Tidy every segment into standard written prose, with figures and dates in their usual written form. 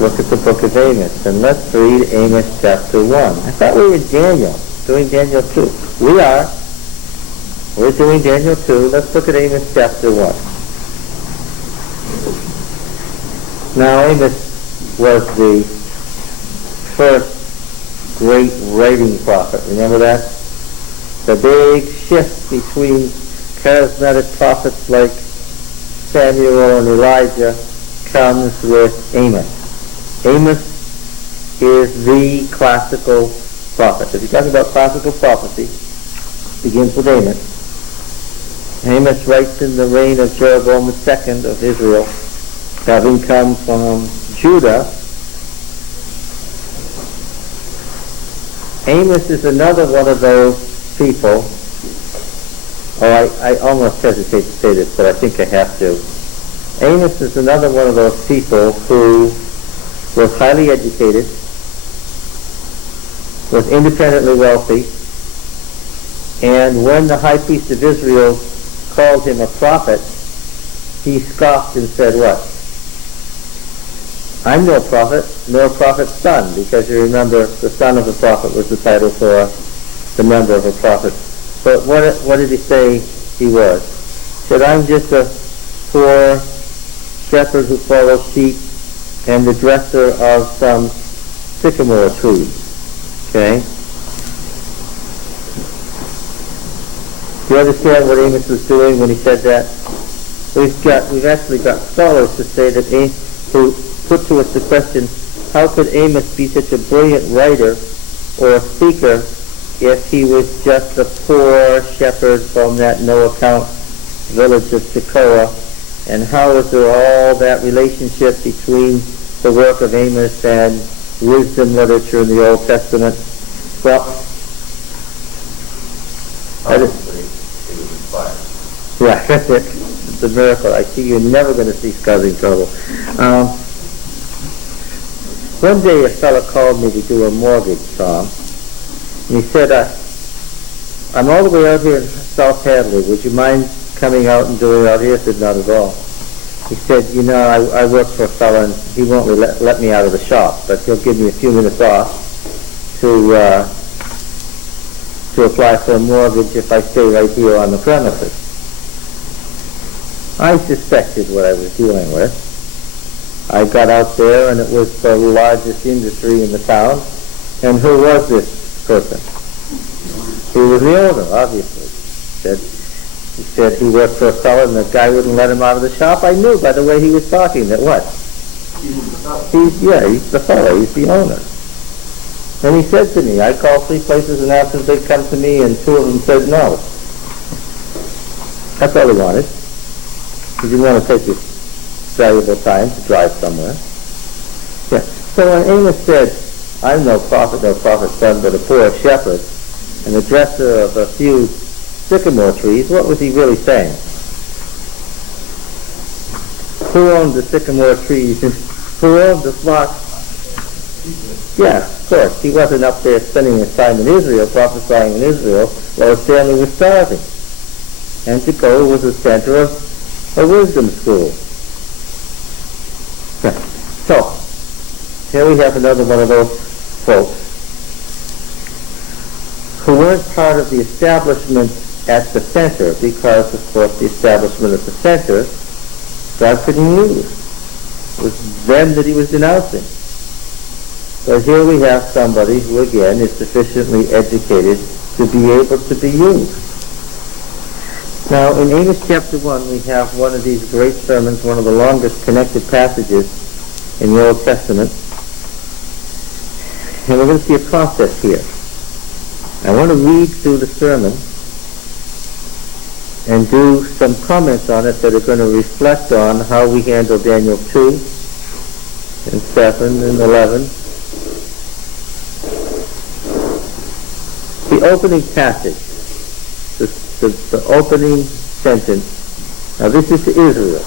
look at the book of Amos, and let's read Amos chapter 1. I thought we were in Daniel, doing Daniel 2. We are. We're doing Daniel 2. Let's look at Amos chapter 1. Now, Amos was the first great writing prophet. Remember that? The big shift between charismatic prophets like Samuel and Elijah comes with Amos. Amos is the classical prophet. If you're talking about classical prophecy, it begins with Amos. Amos writes in the reign of Jeroboam II of Israel, having come from Judah. Amos is another one of those people, I almost hesitate to say this, but I think I have to. Amos is another one of those people who was highly educated, was independently wealthy, and when the high priest of Israel called him a prophet, he scoffed and said, what? I'm no prophet, nor a prophet's son, because you remember the son of a prophet was the title for the member of a prophet. But what did he say he was? He said, I'm just a poor shepherd who follows sheep and the dresser of some sycamore trees. Okay? Do you understand what Amos was doing when he said that? We've actually got scholars to say that who put to us the question, how could Amos be such a brilliant writer or a speaker if he was just a poor shepherd from that no-account village of Tekoa? And how is there all that relationship between the work of Amos and wisdom literature in the Old Testament? Well, obviously, it was inspired. Yeah, that's it. It's a miracle. I see you're never going to see causing trouble. One day a fellow called me to do a mortgage, Tom, and he said, I'm all the way out here in South Hadley. Would you mind coming out and doing it out here? I said, not at all. He said, I work for a fellow and he won't let me out of the shop, but he'll give me a few minutes off to apply for a mortgage if I stay right here on the premises. I suspected what I was dealing with. I got out there and it was the largest industry in the town. And who was this person? He was the owner, obviously. He said he worked for a fellow and the guy wouldn't let him out of the shop. I knew by the way he was talking that what? He's the fellow. He's the owner. And he said to me, I called 3 places and asked if they'd come to me, and 2 of them said no. That's all he wanted. He didn't want to take his valuable time to drive somewhere. Yeah. So when Amos said, I'm no prophet's son, but a poor shepherd, and the dresser of a few sycamore trees, what was he really saying? Who owned the sycamore trees? Who owned the flock? Yeah, of course. He wasn't up there spending his time in Israel, prophesying in Israel, while his family was starving. And Tekoa was the center of a wisdom school. So, here we have another one of those folks who weren't part of the establishment at the center, because, of course, the establishment at the center, God couldn't use. It was them that he was denouncing. But here we have somebody who, again, is sufficiently educated to be able to be used. Now, in Amos chapter 1, we have one of these great sermons, one of the longest connected passages in the Old Testament. And we're going to see a process here. I want to read through the sermon and do some comments on it that are going to reflect on how we handle Daniel 2 and 7 and 11. The opening passage, the opening sentence. Now this is to Israel.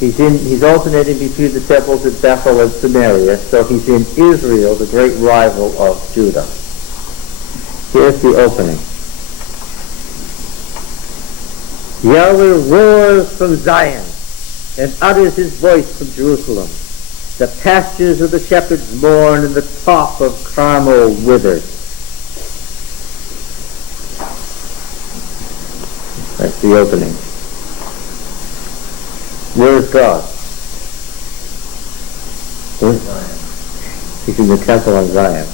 He's alternating between the temples at Bethel and Samaria, so he's in Israel, the great rival of Judah. Here's the opening. Yahweh roars from Zion and utters his voice from Jerusalem. The pastures of the shepherds mourn, and the top of Carmel withered. That's the opening. Where is God? He's in the temple on Zion.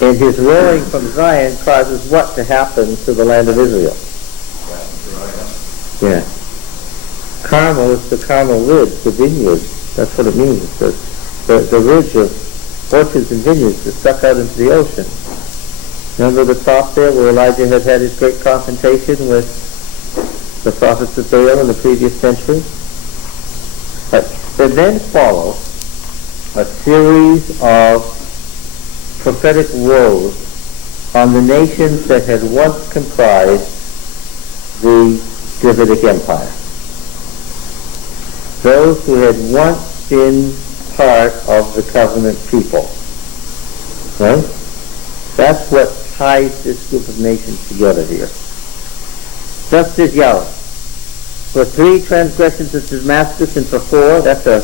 And his roaring from Zion causes what to happen to the land of Israel? Yeah. Carmel is the Carmel ridge, the vineyard. That's what it means. The ridge of orchards and vineyards is stuck out into the ocean. Remember the top there where Elijah had his great confrontation with the prophets of Baal in the previous century? There then follow a series of prophetic woes on the nations that had once comprised the Davidic Empire. Those who had once been part of the covenant people. Right? That's what ties this group of nations together here. Thus says Yahweh, for 3 transgressions of Damascus and for 4, that's the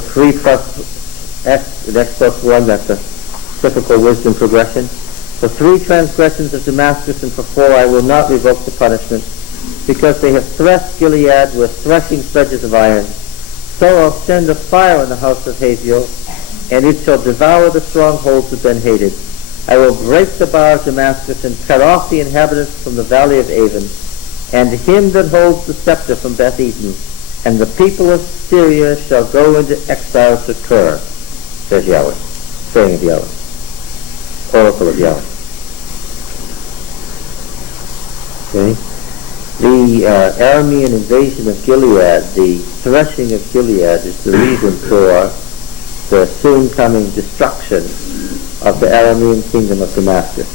3 plus X, and X plus 1, that's a typical wisdom progression. For 3 transgressions of Damascus and for 4 I will not revoke the punishment, because they have threshed Gilead with threshing sledges of iron. So I'll send a fire on the house of Hazael, and it shall devour the strongholds of Ben-Hadad. I will break the bar of Damascus and cut off the inhabitants from the valley of Avon, and him that holds the scepter from Beth-Eden, and the people of Syria shall go into exile to Kir, says Yahweh, saying of Yahweh, oracle of Yahweh. Okay? The Aramean invasion of Gilead, the threshing of Gilead, is the reason for the soon coming destruction of the Aramean kingdom of Damascus.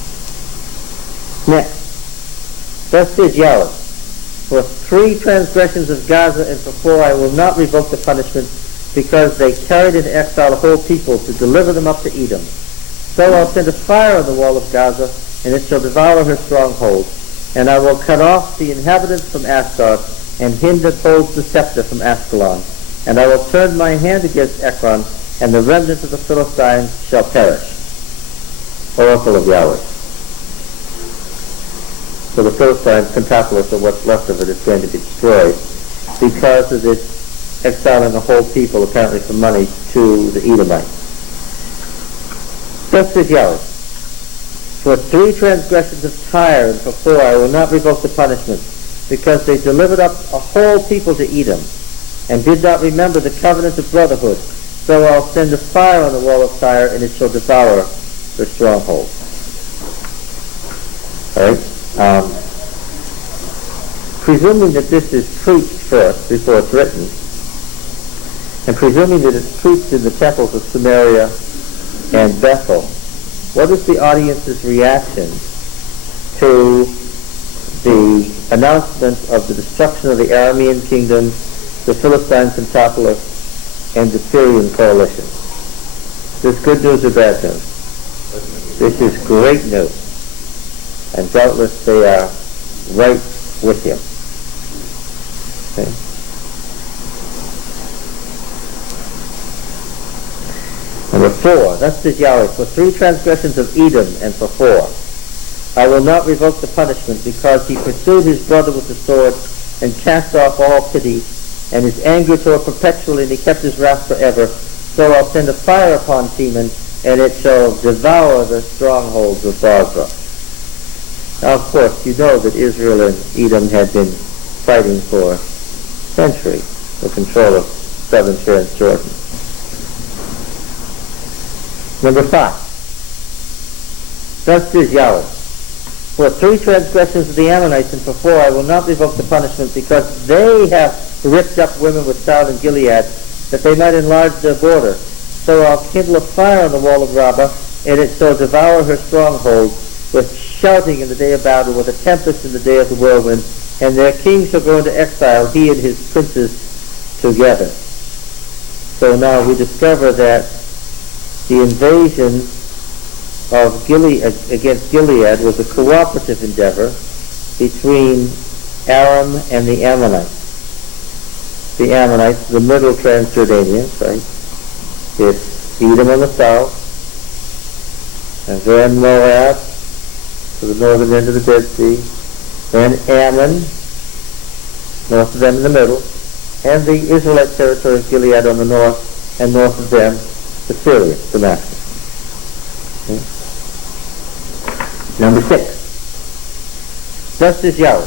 Next, thus says Yahweh, for 3 transgressions of Gaza and for 4 I will not revoke the punishment, because they carried into exile a whole people to deliver them up to Edom. So I'll send a fire on the wall of Gaza, and it shall devour her stronghold. And I will cut off the inhabitants from Ashdod, and him that holds the scepter from Ashkelon. And I will turn my hand against Ekron, and the remnant of the Philistines shall perish. Oracle of Yahweh. So the Philistines, Pentapolis, or what's left of it, is going to be destroyed because of this exiling a whole people, apparently for money, to the Edomites. Thus says Yahweh, for 3 transgressions of Tyre and for 4 I will not revoke the punishment, because they delivered up a whole people to Edom, and did not remember the covenant of brotherhood. So I'll send a fire on the wall of Tyre, and it shall devour their stronghold. All right? Presuming that this is preached first before it's written, and presuming that it's preached in the temples of Samaria and Bethel, what is the audience's reaction to the announcement of the destruction of the Aramean kingdom, the Philistine Pentapolis, and the Syrian coalition? Is this good news or bad news? This is great news. And doubtless they are right with him. Okay. Number 4, thus says Yahweh, for 3 transgressions of Edom and for 4, I will not revoke the punishment, because he pursued his brother with the sword and cast off all pity, and his anger tore perpetually, and he kept his wrath forever. So I'll send a fire upon Teman, and it shall devour the strongholds of Bozrah. Now, of course, you know that Israel and Edom had been fighting for centuries for control of southern Transjordan. Number 5. Thus says Yahweh, for 3 transgressions of the Ammonites and for 4 I will not revoke the punishment, because they have ripped up women with child in Gilead, that they might enlarge their border. So I'll kindle a fire on the wall of Rabbah, and it shall devour her stronghold, with shouting in the day of battle, with a tempest in the day of the whirlwind, and their king shall go into exile, he and his princes together. So now we discover that the invasion of Gilead against Gilead was a cooperative endeavor between Aram and the Ammonites. the Ammonites, the middle Transjordanians, right? It's Edom on the south, and then Moab, to the northern end of the Dead Sea, then Ammon, north of them in the middle, and the Israelite territory of Gilead on the north, and north of them, Assyria, Damascus. Okay. Number 6. Thus says Yahweh,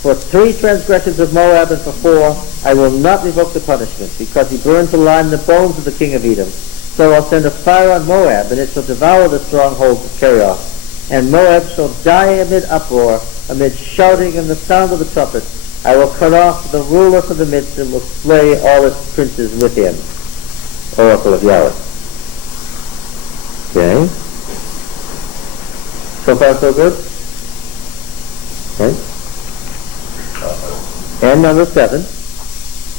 for 3 transgressions of Moab and for 4, I will not revoke the punishment, because he burned to lime the bones of the king of Edom. So I'll send a fire on Moab, and it shall devour the strongholds of Kerioth. And Moab shall die amid uproar, amid shouting and the sound of the trumpet. I will cut off the ruler from the midst, and will slay all its princes with him. Oracle of Yahweh. Okay. So far so good? Okay. And number 7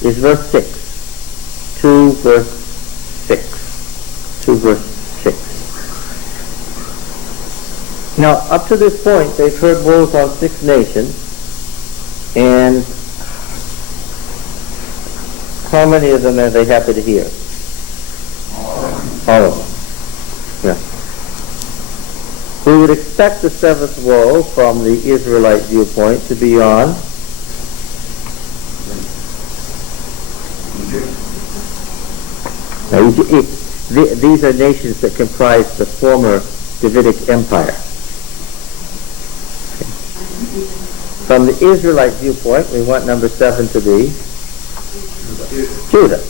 is verse 6. 2 verse 6. 2 verse 6. Now, up to this point, they've heard woes on 6 nations, and how many of them are they happy to hear? All of them. Yeah. We would expect the 7th woe from the Israelite viewpoint to be on now, these are nations that comprise the former Davidic Empire. Okay. From the Israelite viewpoint, we want number 7 to be Judah.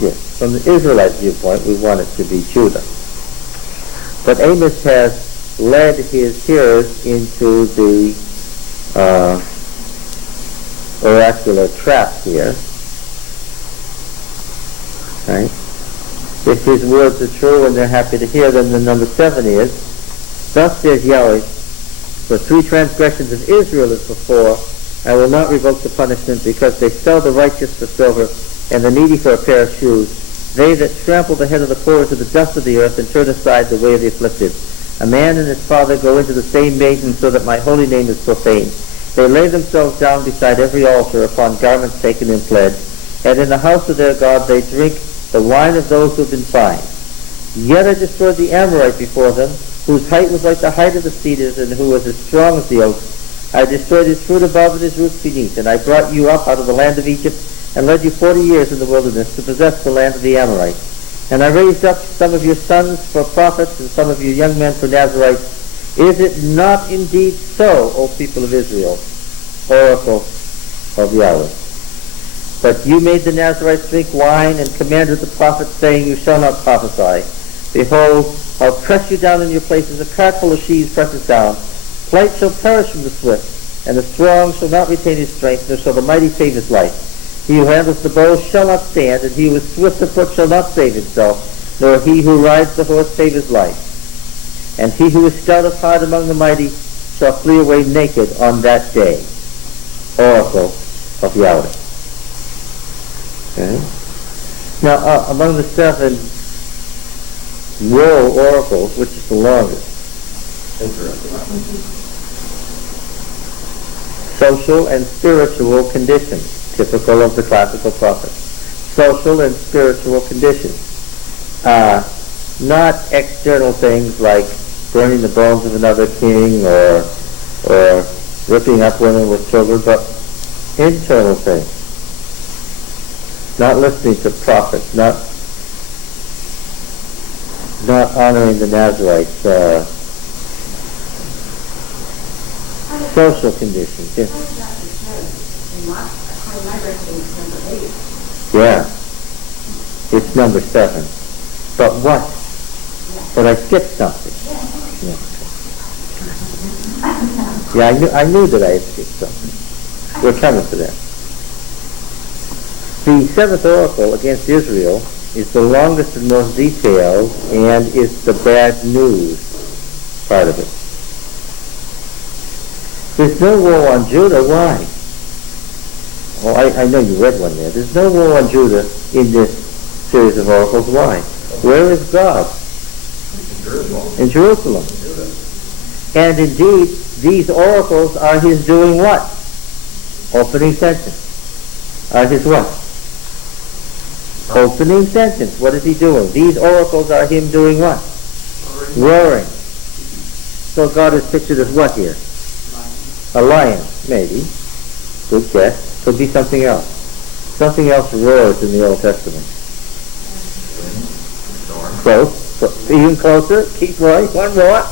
Yes, from the Israelite viewpoint, we want it to be Judah. But Amos has led his hearers into the oracular trap here. Right? If his words are true and they're happy to hear them, then number 7 is, thus says Yahweh, for 3 transgressions of Israel is for 4, I will not revoke the punishment, because they sell the righteous for silver and the needy for a pair of shoes, they that trample the head of the poor into the dust of the earth and turn aside the way of the afflicted. A man and his father go into the same maiden, so that my holy name is profaned. They lay themselves down beside every altar upon garments taken in pledge, and in the house of their God they drink the wine of those who have been fined. Yet I destroyed the Amorite before them, whose height was like the height of the cedars, and who was as strong as the oaks. I destroyed his fruit above and his roots beneath, and I brought you up out of the land of Egypt, and led you 40 years in the wilderness to possess the land of the Amorites. And I raised up some of your sons for prophets, and some of your young men for Nazarites. Is it not indeed so, O people of Israel? Oracle of Yahweh. But you made the Nazarites drink wine, and commanded the prophets, saying, you shall not prophesy. Behold, I'll press you down in your places, a cart full of sheaves presses down. Flight shall perish from the swift, and the strong shall not retain his strength, nor shall the mighty save his life. He who handles the bow shall not stand, and he who is swift of foot shall not save himself, nor he who rides the horse save his life. And he who is stout of heart among the mighty shall flee away naked on that day. Oracle of Yahweh. Okay. Now, among the 7 woe oracles, which is the longest? Social and spiritual conditions, typical of the classical prophets. Social and spiritual conditions. Not external things like burning the bones of another king or ripping up women with children, but internal things. Not listening to prophets, not honoring the Nazarites, social conditions. Yes. Yeah, it's number 7. But what? But I skipped something. Yeah, I knew that I had skipped something. We're coming to that. The 7th oracle against Israel is the longest and most detailed, and is the bad news part of it. There's no woe on Judah. Why? Oh, I know you read one there. There's no woe on Judah in this series of oracles. Why? Where is God? In Jerusalem. And indeed, these oracles are his doing what? Opening sentence. are his what? Opening sentence. What is he doing? These oracles are him doing what? Roaring. So God is pictured as what here? A lion, maybe. Good guess. Could be something else. Something else roars in the Old Testament. Close. Even closer. Keep roaring. One more.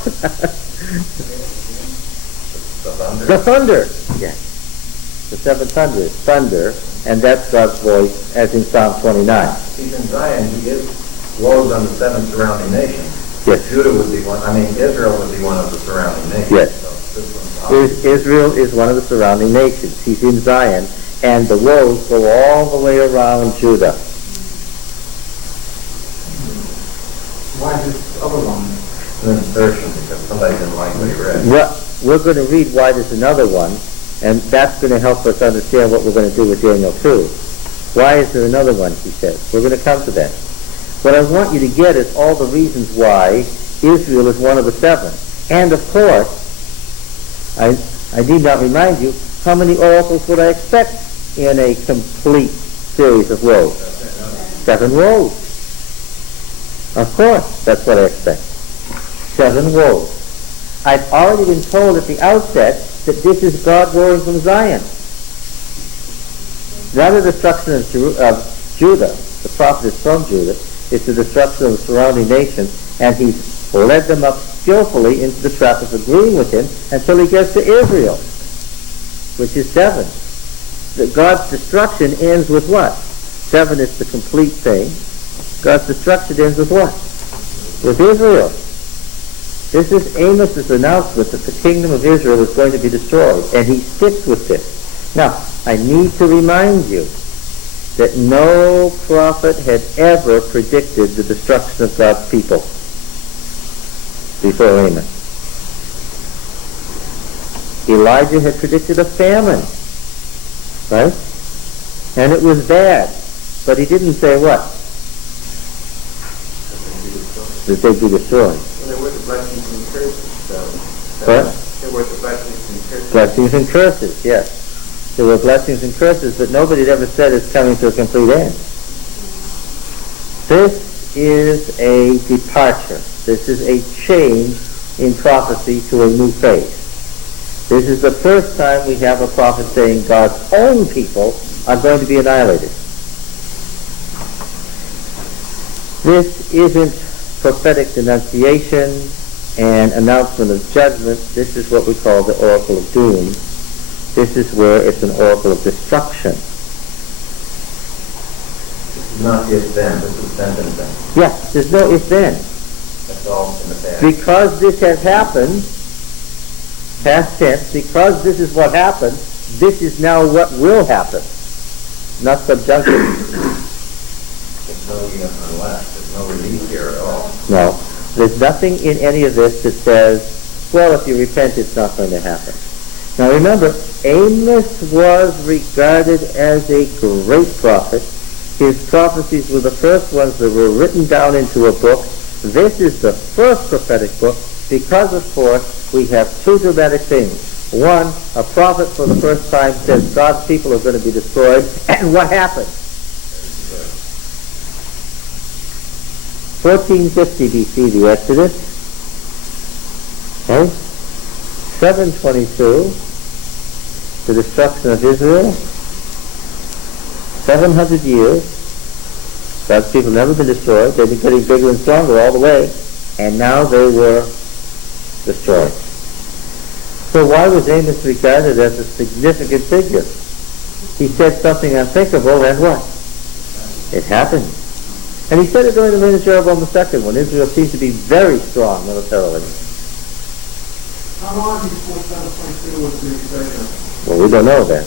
The thunder. Yes. The seventh thunder is thunder, and that's God's voice, as in Psalm 29. He's in Zion. He gives woes on the seven surrounding nations. Yes. Judah would be one. Israel would be one of the surrounding nations. Yes. So this one's Israel is one of the surrounding nations. He's in Zion, and the woes go all the way around Judah. Why this other one? an insertion because somebody didn't like what he read. Well, we're going to read why there's another one, and that's going to help us understand what we're going to do with Daniel 2. Why is there another one, he says. We're going to come to that. What I want you to get is all the reasons why Israel is one of the seven. And of course, I need not remind you, how many oracles would I expect in a complete series of woes? 7 woes. Of course, that's what I expect. 7 woes. I've already been told at the outset that this is God roaring from Zion. Not the destruction of Judah, the prophet is from Judah, it's the destruction of the surrounding nations, and he's led them up skillfully into the trap of agreeing with him until he gets to Israel, which is 7. That God's destruction ends with what? 7 is the complete thing. God's destruction ends with what? With Israel. This is Amos's announcement that the kingdom of Israel is going to be destroyed, and he sticks with this. Now, I need to remind you that no prophet had ever predicted the destruction of God's people before Amos. Elijah had predicted a famine, right? And it was bad, but he didn't say what? That they'd be destroyed. Well, there were the blessings and curses, though. What? There were the blessings and curses. Blessings and curses, yes. There were blessings and curses, but nobody had ever said it's coming to a complete end. This is a departure. This is a change in prophecy to a new phase. This is the first time we have a prophet saying God's own people are going to be annihilated. This isn't prophetic denunciation and announcement of judgment. This is what we call the oracle of doom. This is where it's an oracle of destruction. This is not if then, this is then and then. Yes, there's no if then. That's all in the past. Because this has happened, past tense, because this is what happened, this is now what will happen. Not subjunctive. There's no unless. There's no relief here at all. No. There's nothing in any of this that says, well, if you repent, it's not going to happen. Now remember, Amos was regarded as a great prophet. His prophecies were the first ones that were written down into a book. This is the first prophetic book because, of course, we have 2 dramatic things. One, a prophet for the first time says God's people are going to be destroyed. And what happened? 1450 BC, the Exodus. Okay? 722, the destruction of Israel. 700 years. God's people have never been destroyed. They've been getting bigger and stronger all the way. And now they were destroyed. So why was Amos regarded as a significant figure? He said something unthinkable, and what? It happened. And he said it during the reign of Jeroboam II, when Israel seemed to be very strong militarily. How long before 722 was the expression? Well, we don't know that.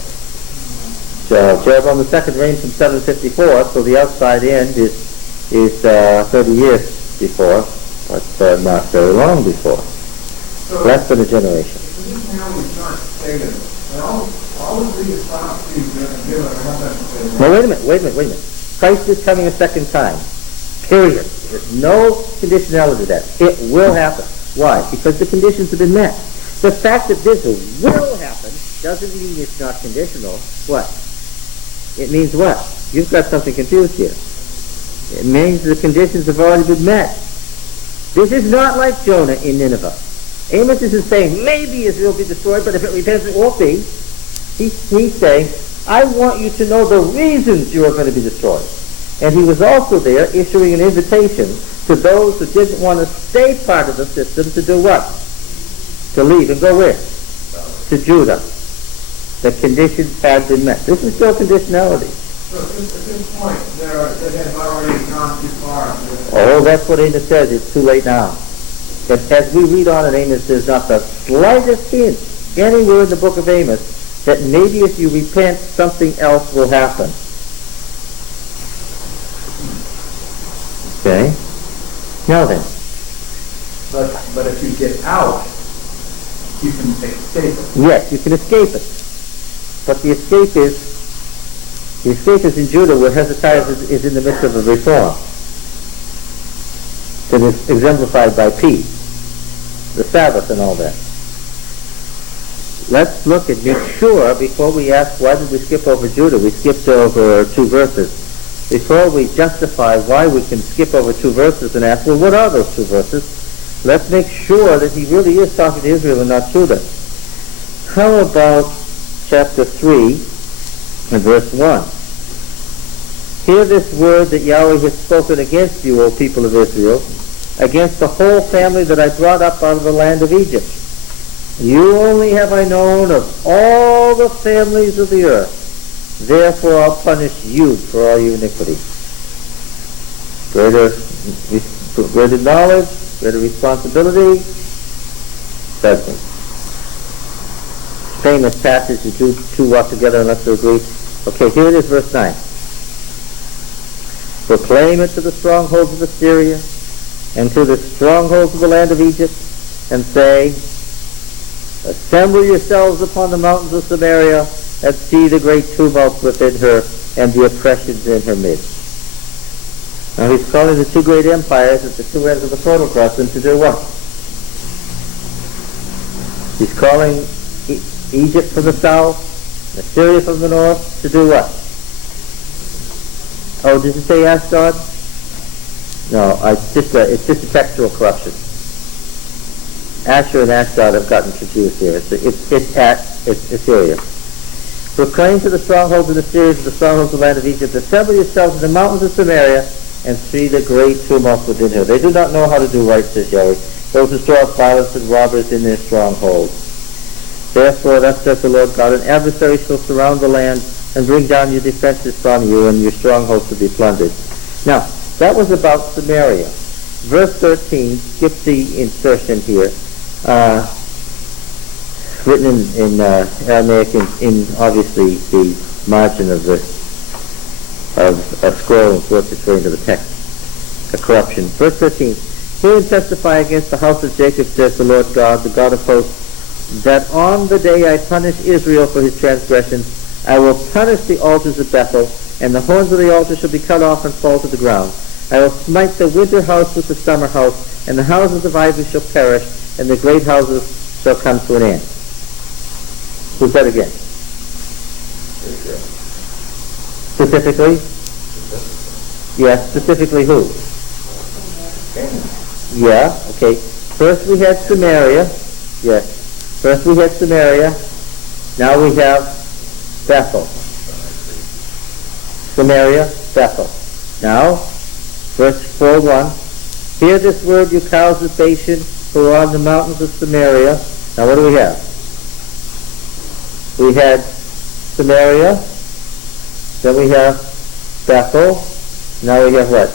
Jeroboam II reigned from 754, so the outside end is 30 years before, but not very long before. So, Less than a generation. this now is not stated. All of these prophecies that are given are not necessarily. Now, wait a minute. Christ is coming a second time. Period. There's no conditionality to that. It will happen. Why? Because the conditions have been met. The fact that this will happen doesn't mean it's not conditional. What? It means what? You've got something confused here. It means the conditions have already been met. This is not like Jonah in Nineveh. Amos isn't saying maybe Israel will be destroyed, but if it repents it won't be. He's saying, I want you to know the reasons you are going to be destroyed. And he was also there issuing an invitation to those who didn't want to stay part of the system to do what? To leave and go where? To Judah. The conditions had been met. This is still conditionality. So at this point, they have already gone too far. Oh, that's what Amos says. It's too late now. But as we read on in Amos, there's not the slightest hint anywhere in the book of Amos that maybe if you repent, something else will happen. Okay? Now then. But if you get out, you can escape it. Yes, you can escape it. But the escape is in Judah, where Hezekiah is in the midst of a reform that is exemplified by peace, the Sabbath and all that. Let's look and make sure, before we ask why did we skip over Judah, we skipped over 2 verses. Before we justify why we can skip over 2 verses and ask, well, what are those 2 verses? Let's make sure that he really is talking to Israel and not Judah. How about chapter 3 and verse 1? Hear this word that Yahweh has spoken against you, O people of Israel, against the whole family that I brought up out of the land of Egypt. You only have I known of all the families of the earth. Therefore I'll punish you for all your iniquity. Greater knowledge, greater responsibility, judgment. Famous passage, the two walk together unless they agree. Okay, here it is, verse 9. Proclaim it to the strongholds of Assyria and to the strongholds of the land of Egypt, and say, assemble yourselves upon the mountains of Samaria, and see the great tumult within her, and the oppressions in her midst. Now he's calling the 2 great empires at the 2 ends of the Fertile Crescent to do what? He's calling Egypt from the south, Assyria from the north, to do what? Oh, did it say Ashdod? No, it's just a textual corruption. Asher and Ashdod have gotten confused here. It's Assyria. Proclaim to the strongholds of Assyria, to the strongholds of the land of Egypt, assemble yourselves in the mountains of Samaria, and see the great tumult within her. They do not know how to do right, says Yahweh. Those who store up violence and robbers in their strongholds. Therefore, thus says the Lord God, an adversary shall surround the land and bring down your defenses from you, and your strongholds will be plundered. Now, that was about Samaria. Verse 13, skip the insertion here, written in Aramaic in obviously the margin of a scroll, and so it's referring to the text, a corruption. Verse 13, hear and testify against the house of Jacob, says the Lord God, the God of hosts, that on the day I punish Israel for his transgressions, I will punish the altars of Bethel, and the horns of the altar shall be cut off and fall to the ground. I will smite the winter house with the summer house, and the houses of ivy shall perish, and the great houses shall come to an end. Who's that again? Israel. Specifically? Yes, specifically who? Yeah, okay. First we had Samaria. Yes. First we had Samaria. Now we have Bethel. Samaria, Bethel. Now, verse 4:1. Hear this word, you cows of Bashan, who are on the mountains of Samaria. Now what do we have? We had Samaria, then we have Bethel, now we have what?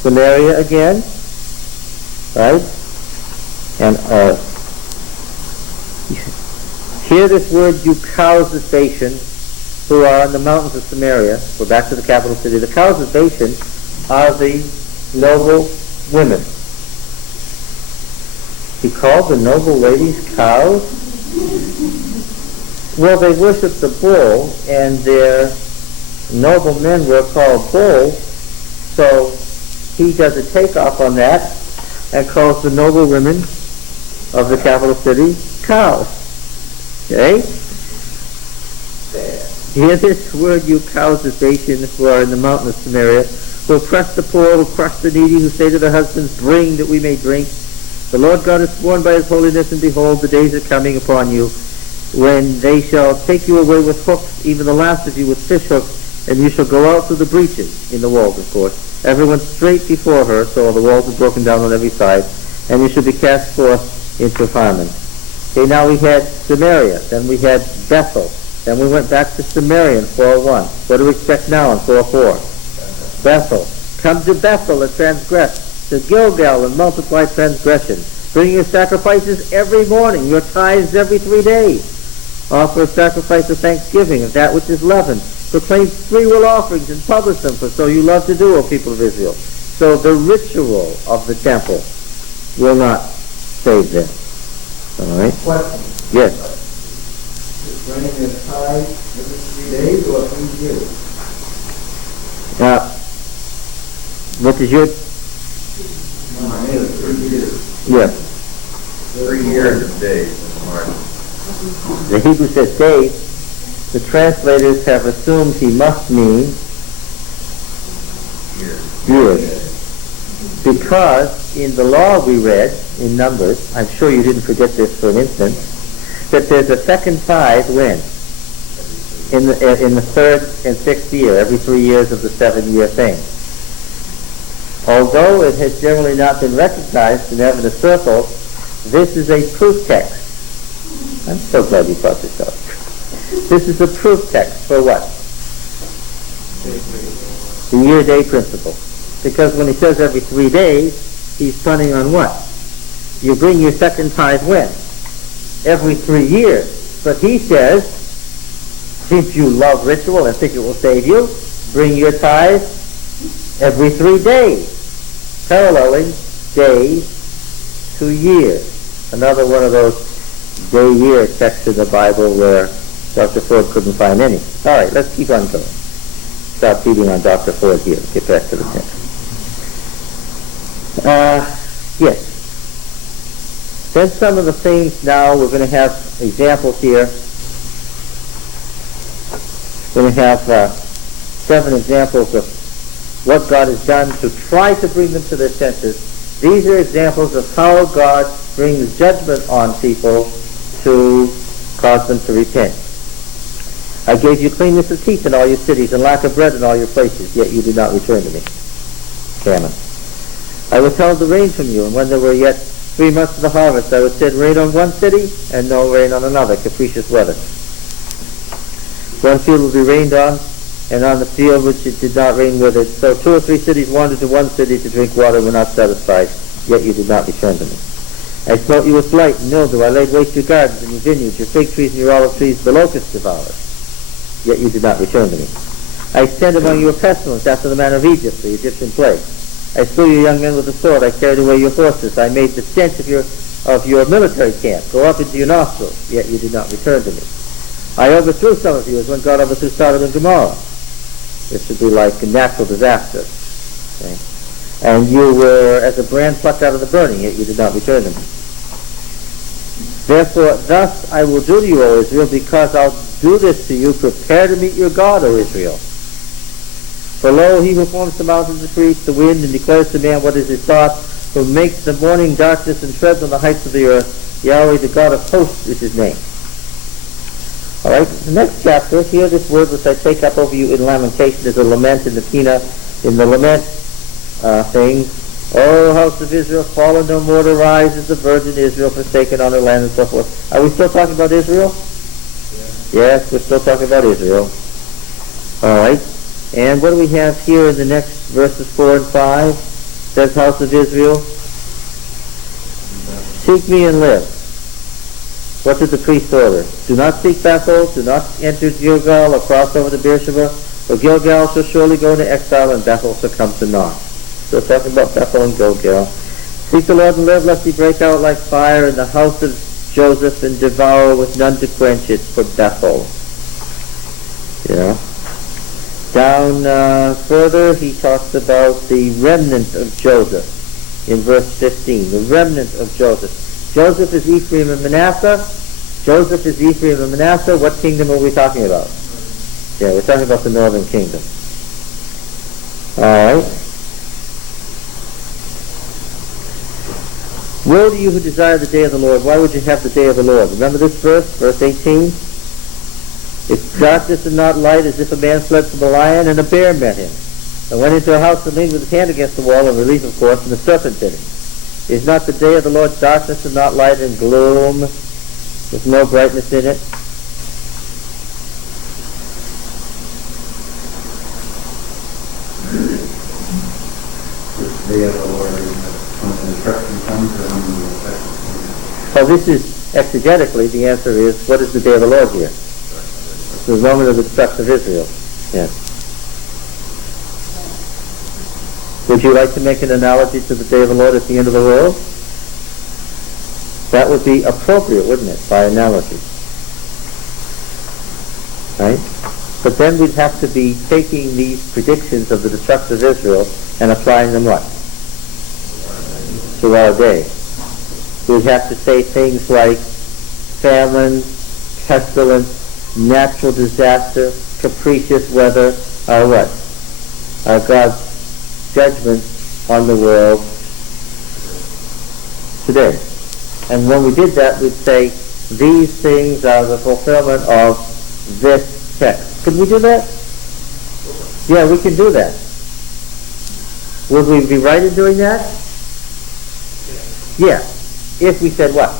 Samaria again, right? And hear this word, you cows of Bashan, who are on the mountains of Samaria. We're back to the capital city. The cows of Bashan are the noble women. He called the noble ladies cows? Well, they worshiped the bull, and their noble men were called bulls, so he does a takeoff on that and calls the noble women of the capital city cows. Okay? Hear this word, you cows of Bashan who are in the mountain of Samaria, who oppress the poor, who crush the needy, who say to their husbands, bring that we may drink. The Lord God has sworn by his holiness, and behold, the days are coming upon you, when they shall take you away with hooks, even the last of you with fish hooks, and you shall go out through the breaches, in the walls, of course, everyone straight before her, so all the walls are broken down on every side, and you shall be cast forth into Harmon. Okay, now we had Samaria, then we had Bethel, then we went back to Samaria in 4:1. What do we expect now in 4:4? Bethel. Come to Bethel and transgress, to Gilgal and multiply transgression. Bring your sacrifices every morning, your tithes every 3 days. Offer a sacrifice of thanksgiving of that which is leavened. Proclaim freewill offerings and publish them, for so you love to do, O people of Israel. So the ritual of the temple will not save them. All right? Question. Yes. Is bringing the tithe every 3 days or 3 years? What is your... Mine is 3 years. Yes. 3 years of days in the margin. The Hebrew says days. The translators have assumed he must mean years. Because in the law we read, in Numbers, I'm sure you didn't forget this for an instant, that there's a second tithe when? In the 3rd and 6th year, every 3 years of the 7-year thing. Although it has generally not been recognized in Evidence Circle, this is a proof text. I'm so glad you brought this up. This is a proof text for what? The year-day principle. Because when he says every 3 days, he's punning on what? You bring your second tithe when? Every 3 years. But he says, since you love ritual and think it will save you, bring your tithe every 3 days. Paralleling days to years. Another one of those day-year texts in the Bible where Dr. Ford couldn't find any. All right, let's keep on going. Stop beating on Dr. Ford here. Get back to the text. Yes. Then some of the things now, we're going to have examples here. We're going to have 7 examples of what God has done to try to bring them to their senses. These are examples of how God brings judgment on people to cause them to repent. I gave you cleanness of teeth in all your cities and lack of bread in all your places, yet you did not return to me. Famine. I withheld the rain from you, and when there were yet 3 months of the harvest, I would send rain on one city and no rain on another, capricious weather. One field will be rained on, and on the field which it did not rain with it. So 2 or 3 cities wandered to one city to drink water and were not satisfied, yet you did not return to me. I smote you with blight and mildew. I laid waste your gardens and your vineyards, your fig trees and your olive trees, the locusts devoured, yet you did not return to me. I sent among you a pestilence after the manner of Egypt, the Egyptian plague. I slew your young men with the sword. I carried away your horses. I made the stench of your military camp go up into your nostrils, yet you did not return to me. I overthrew some of you as when God overthrew Sodom and Gomorrah. This would be like a natural disaster. Okay? And you were as a brand plucked out of the burning, yet you did not return to me. Therefore, thus I will do to you, O Israel, because I'll do this to you. Prepare to meet your God, O Israel. For lo, he who forms the mountains and creates the wind and declares to man what is his thought, who makes the morning darkness and treads on the heights of the earth, Yahweh, the God of hosts, is his name. All right, the next chapter, here this word which I take up over you in lamentation is a lament in the Pina, in the lament thing. O house of Israel, fallen no more to rise is the virgin Israel forsaken on her land and so forth. Are we still talking about Israel? Yes, we're still talking about Israel. All right, and what do we have here in the next verses 4 and 5? It says, house of Israel, seek me and live. What did the priest order? Do not seek Bethel, do not enter Gilgal or cross over to Beersheba, for Gilgal shall surely go into exile and Bethel shall come to naught. Still talking about Bethel and Gilgal. Seek the Lord and live, lest he break out like fire in the house of Joseph and devour with none to quench it for Bethel. Yeah. Down further, he talks about the remnant of Joseph in verse 15. The remnant of Joseph. Joseph is Ephraim and Manasseh. Joseph is Ephraim and Manasseh. What kingdom are we talking about? Yeah, we're talking about the northern kingdom. All right. Woe to you who desire the day of the Lord. Why would you have the day of the Lord? Remember this verse 18? It's darkness and not light, as if a man fled from a lion and a bear met him, and went into a house and leaned with his hand against the wall in relief, of course, and the serpent bit him. Is not the day of the Lord darkness and not light and gloom, with no brightness in it? The day of the Lord is when the destruction comes or when the affection comes. Well, this is, exegetically, the answer is, what is the day of the Lord here? The moment of the destruction of Israel. Yes. Would you like to make an analogy to the day of the Lord at the end of the world? That would be appropriate, wouldn't it, by analogy? Right? But then we'd have to be taking these predictions of the destruction of Israel and applying them what? To our day. We'd have to say things like famine, pestilence, natural disaster, capricious weather, are what? Are God's judgment on the world today. And when we did that, we'd say, these things are the fulfillment of this text. Could we do that? Yeah, we can do that. Would we be right in doing that? Yeah. If we said what?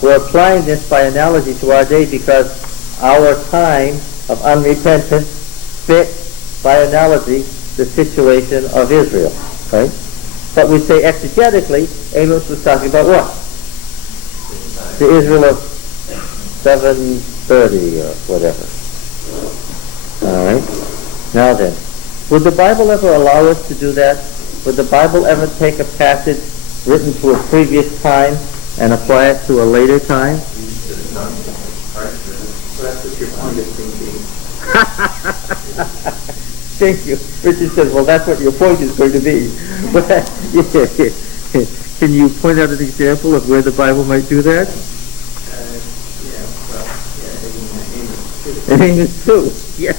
We're applying this by analogy to our day because our time of unrepentance fit, by analogy, the situation of Israel. Right? But we say exegetically, Amos was talking about what? The Israel of 730 or whatever. All right? Now then, would the Bible ever allow us to do that? Would the Bible ever take a passage written to a previous time and apply it to a later time? That's what your point is thinking. Thank you. Richard says, well, that's what your point is going to be. Can you point out an example of where the Bible might do that? In Amos 2, yes.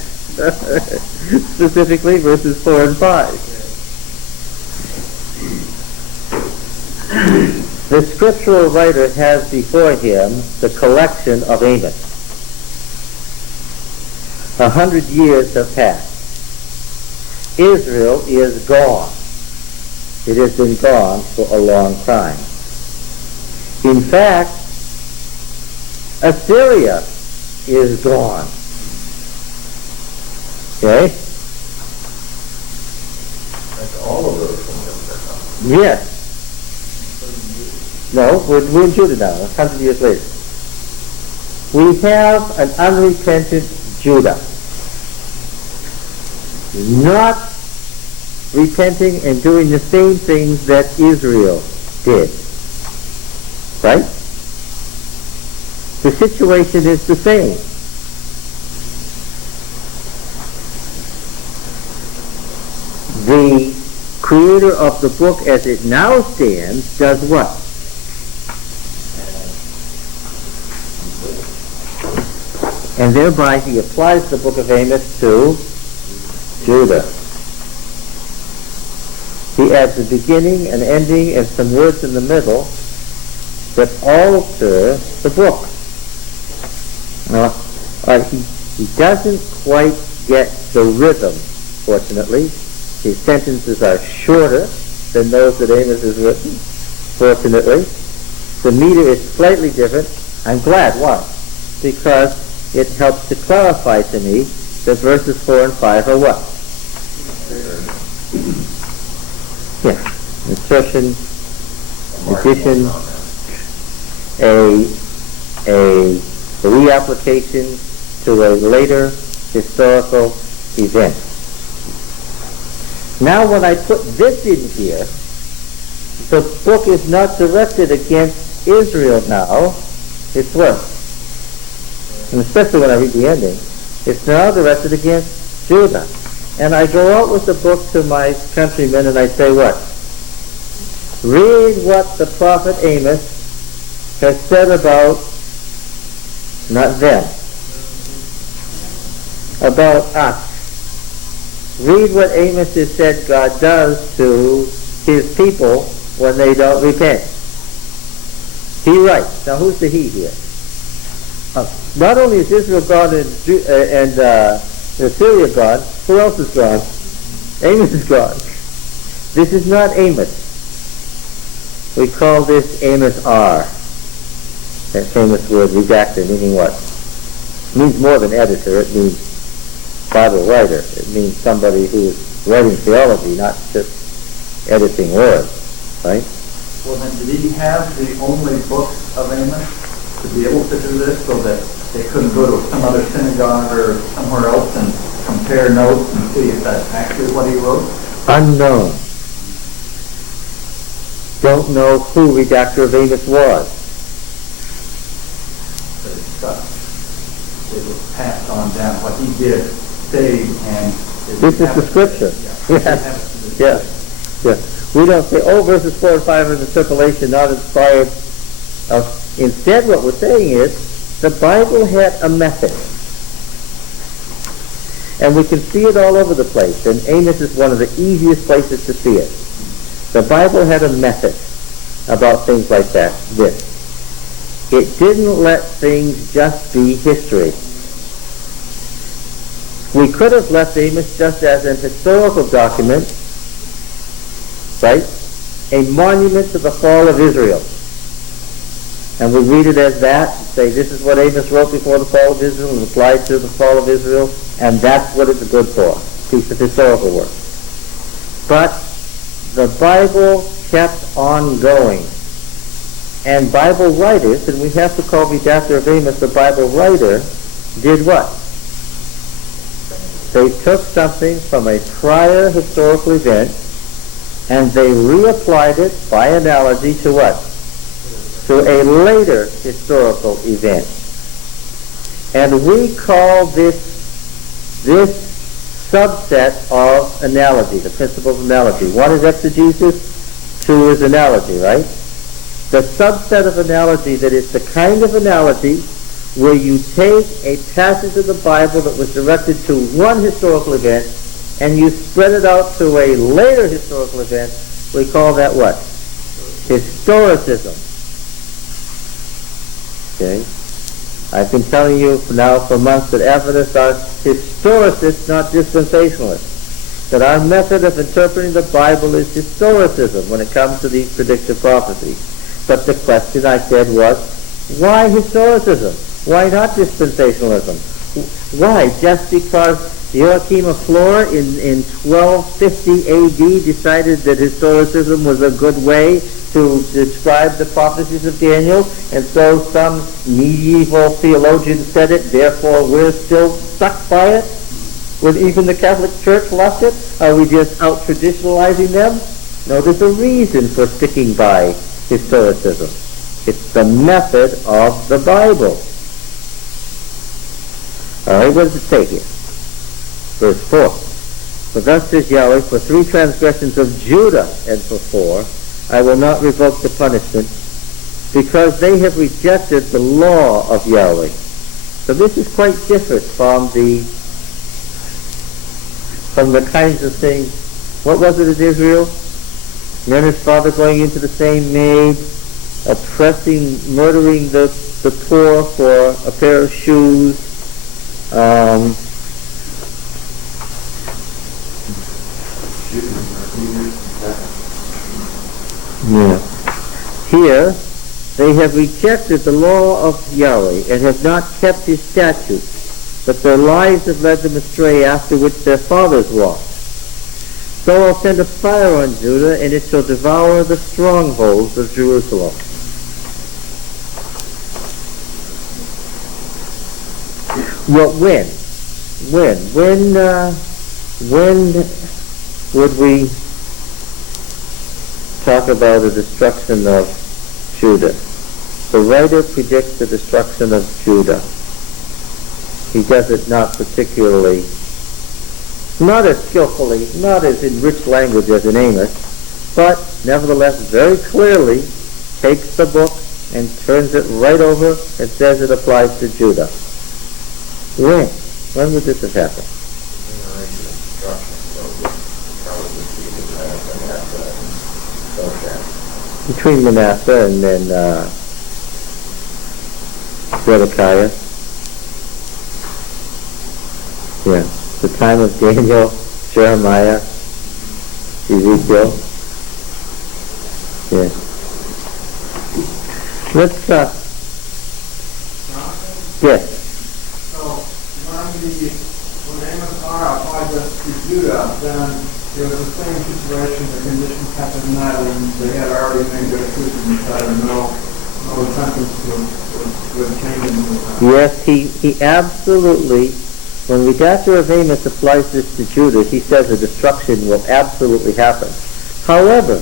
Specifically, verses 4 and 5. The scriptural writer has before him the collection of Amos. 100 years have passed. Israel is gone. It has been gone for a long time. In fact, Assyria is gone. Okay? That's all of those kingdoms are gone. Yes. No, we're in Judah now, 100 years later. We have an unrepentant Judah. Not repenting and doing the same things that Israel did. Right? The situation is the same. The creator of the book as it now stands does what? And thereby he applies the book of Amos to Judah. He adds a beginning, an ending, and some words in the middle that alter the book. Now, he doesn't quite get the rhythm, fortunately. His sentences are shorter than those that Amos has written, fortunately. The meter is slightly different. I'm glad. Why? Because it helps to clarify to me that verses 4 and 5 are what? Yeah. Insertion, addition, a reapplication to a later historical event. Now when I put this in here, the book is not directed against Israel now. It's what? And especially when I read the ending, it's now directed against Judah. And I go out with the book to my countrymen and I say what? Read what the prophet Amos has said about not them, about us. Read what Amos has said God does to his people when they don't repent. He writes. Now who's the he here? Not only is Israel gone and Assyria gone, who else is gone? Amos is gone. This is not Amos. We call this Amos R. That famous word, redactor, meaning what? It means more than editor. It means Bible writer. It means somebody who is writing theology, not just editing words. Right? Well, then, did he have the only book of Amos to be able to do this, so that they couldn't go to some other synagogue or somewhere else and compare notes and see if that's actually what he wrote? Unknown. Don't know who redactor of Amos was. But it's stuff. It was passed on down. What he did stayed, and This is the scripture. Yes. Yes. We don't say, verses 4 and 5 are the interpolation, not inspired. Instead, what we're saying is, the Bible had a method. And we can see it all over the place. And Amos is one of the easiest places to see it. The Bible had a method about things like that. This. It didn't let things just be history. We could have left Amos just as an historical document, right? A monument to the fall of Israel. And we read it as that, say this is what Amos wrote before the fall of Israel and applied to the fall of Israel, and that's what it's good for, a piece of historical work. But the Bible kept on going. And Bible writers, and we have to call redactor of Amos the Bible writer, did what? They took something from a prior historical event and they reapplied it by analogy to what? To a later historical event. And we call this subset of analogy, the principle of analogy. One is exegesis, two is analogy, right? The subset of analogy that is the kind of analogy where you take a passage of the Bible that was directed to one historical event and you spread it out to a later historical event, we call that what? Historicism. Okay? I've been telling you now for months that Adventists are historicists, not dispensationalists. That our method of interpreting the Bible is historicism when it comes to these predictive prophecies. But the question I said was, why historicism? Why not dispensationalism? Why? Just because Joachim of Fleur in 1250 A.D. decided that historicism was a good way to describe the prophecies of Daniel, and so some medieval theologian said it, therefore we're still stuck by it? When even the Catholic Church left it? Are we just out-traditionalizing them? No, there's a reason for sticking by historicism. It's the method of the Bible. All right, what does it say here? Verse 4. For thus says Yahweh, for 3 transgressions of Judah and for 4, I will not revoke the punishment, because they have rejected the law of Yahweh. So this is quite different from the kinds of things. What was it in Israel? Man and his father going into the same maid, oppressing, murdering the poor for a pair of shoes. Here, they have rejected the law of Yahweh and have not kept his statutes, but their lives have led them astray, after which their fathers walked. So I'll send a fire on Judah, and it shall devour the strongholds of Jerusalem. Well, when would we talk about the destruction of Judah? The writer predicts the destruction of Judah. He does it not particularly, not as skillfully, not as in rich language as in Amos, but nevertheless very clearly takes the book and turns it right over and says it applies to Judah. When? When would this have happened? Between Manasseh and then Zedekiah. Yeah, the time of Daniel, Jeremiah, Ezekiel. Yeah. Let's, yes. So when Amos applied this to Judah, then it was the same situation. The conditions happened that, and they had already made their decision, and no sentence would change in the time. Yes, he absolutely, when the chapter of Amos applies this to Judah, he says the destruction will absolutely happen. However,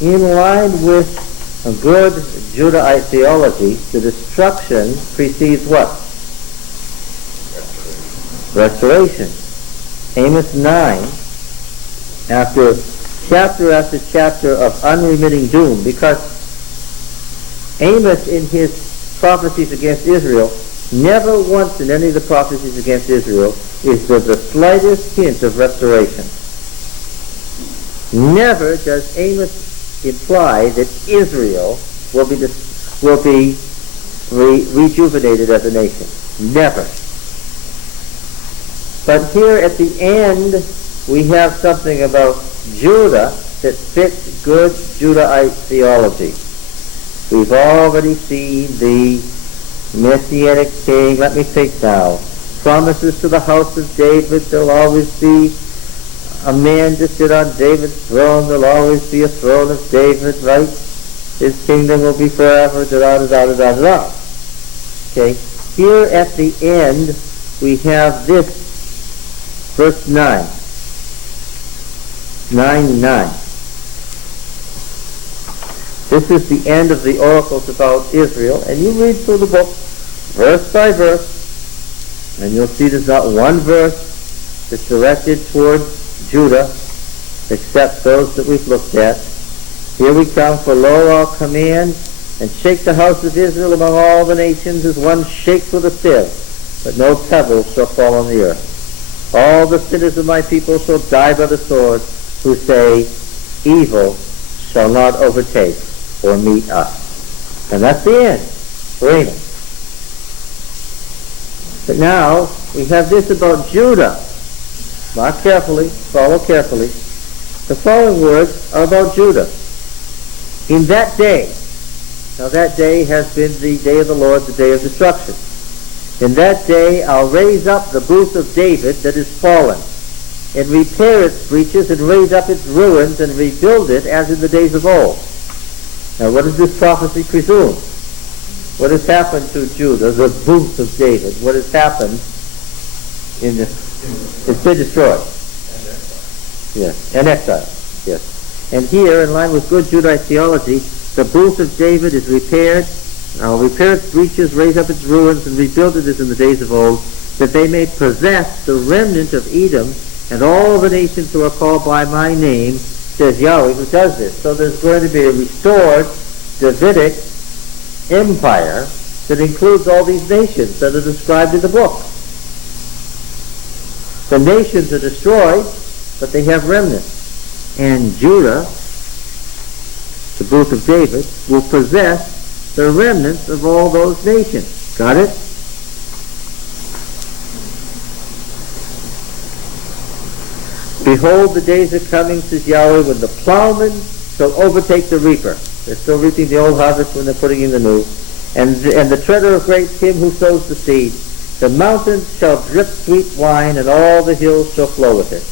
in line with a good Judahite theology, the destruction precedes what? Restoration. Amos 9, after chapter of unremitting doom, because Amos in his prophecies against Israel, never once in any of the prophecies against Israel is there the slightest hint of restoration. Never does Amos imply that Israel will be rejuvenated as a nation. Never. But here at the end, we have something about Judah that fits good Judahite theology. We've already seen the Messianic king. Let me think now. Promises to the house of David, there'll always be a man to sit on David's throne. There'll always be a throne of David, right? His kingdom will be forever, da-da-da-da-da-da-da. Okay, here at the end, we have this, verse 9. 9:9. This is the end of the oracles about Israel, and you read through the book, verse by verse, and you'll see there's not one verse that's directed toward Judah, except those that we've looked at. Here we come, for lo, I'll command and shake the house of Israel among all the nations as one shakes with a sieve, but no pebble shall fall on the earth. All the sinners of my people shall die by the sword, who say, evil shall not overtake or meet us. And that's the end for Amos. But now we have this about Judah. Mark carefully, follow carefully. The following words are about Judah. In that day, now that day has been the day of the Lord, the day of destruction. In that day I'll raise up the booth of David that is fallen, and repair its breaches, and raise up its ruins, and rebuild it as in the days of old. Now what does this prophecy presume? What has happened to Judah, the booth of David? What has happened in this? It's been destroyed. Yes, and exiled. Yes. And here, in line with good Judahite theology, the booth of David is repaired. I'll repair its breaches, raise up its ruins, and rebuild it as in the days of old, that they may possess the remnant of Edom and all the nations who are called by my name, says Yahweh, who does this. So there's going to be a restored Davidic empire that includes all these nations that are described in the book. The nations are destroyed, but they have remnants. And Judah, the booth of David, will possess the remnants of all those nations. Got it? Behold, the days are coming, says Yahweh, when the plowman shall overtake the reaper. They're still reaping the old harvest when they're putting in the new. And the treader of grapes, him who sows the seed. The mountains shall drip sweet wine, and all the hills shall flow with it.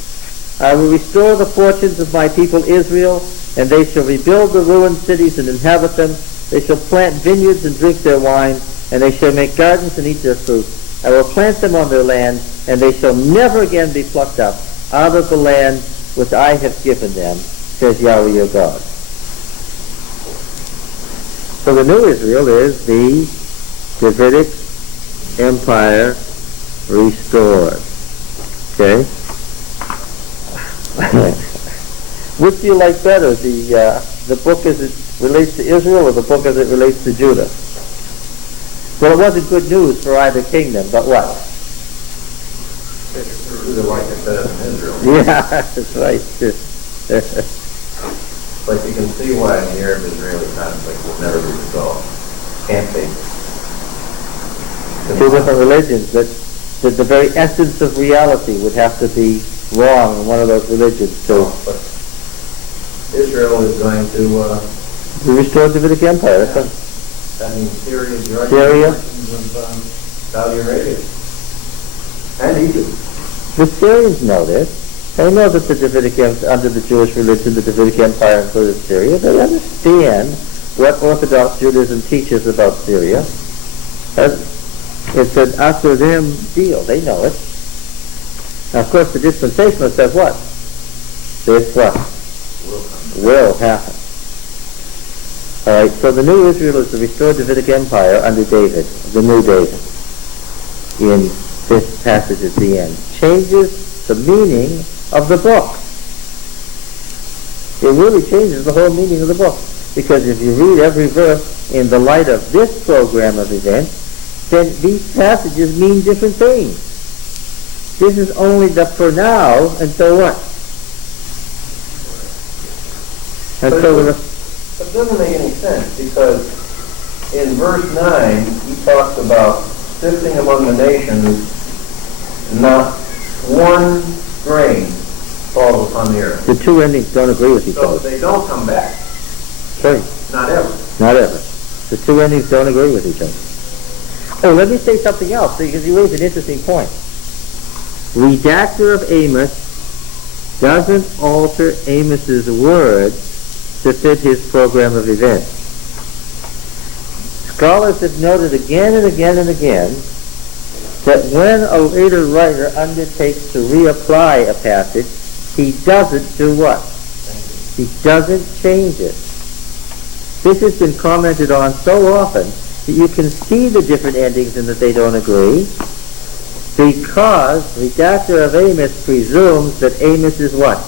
I will restore the fortunes of my people Israel, and they shall rebuild the ruined cities and inhabit them. They shall plant vineyards and drink their wine, and they shall make gardens and eat their fruit. I will plant them on their land, and they shall never again be plucked up out of the land which I have given them, says Yahweh your God. So the new Israel is the Davidic empire restored. Okay? Which do you like better, the book as it relates to Israel or the book as it relates to Judah? Well, it wasn't good news for either kingdom, but what? They're like I said in Israel. Yeah, that's right. Like you can see why the Arab-Israeli conflict will never be resolved. Can't be. Two different religions, that the very essence of reality would have to be wrong in one of those religions to But Israel is going to, restore the Davidic Empire. that means Syria, Jordan, Syria. of Saudi Arabia, and Egypt. The Syrians know this. They know that the Davidic under the Jewish religion, the Davidic Empire included Syria. They understand what Orthodox Judaism teaches about Syria. It's an us or them deal. They know it. Now, of course, the dispensationalists said what? This what? Will happen. All right, so the new Israel is the restored Davidic Empire under David, the new David, in this passage at the end. Changes the meaning of the book. It really changes the whole meaning of the book. Because if you read every verse in the light of this program of events, then these passages mean different things. This is only the for now until what? Until the But it doesn't make any sense, because in verse 9, he talks about sifting among the nations, not one grain falls upon the earth. The two endings don't agree with each So other. they don't come back. Right. Not ever. Not ever. The two endings don't agree with each other. Oh, let me say something else, because you raised an interesting point. Redactor of Amos doesn't alter Amos's words to fit his program of events. Scholars have noted again and again and again that when a later writer undertakes to reapply a passage, he doesn't do what? He doesn't change it. This has been commented on so often that you can see the different endings and that they don't agree, because redactor of Amos presumes that Amos is what?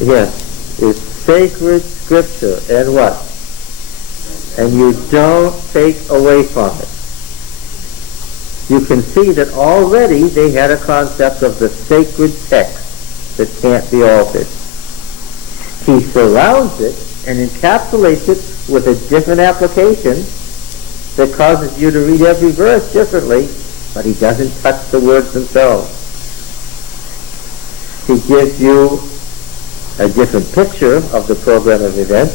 Yes, is sacred scripture, and what? And you don't take away from it. You can see that already they had a concept of the sacred text that can't be altered. He surrounds it and encapsulates it with a different application that causes you to read every verse differently, but he doesn't touch the words themselves. He gives you a different picture of the program of events.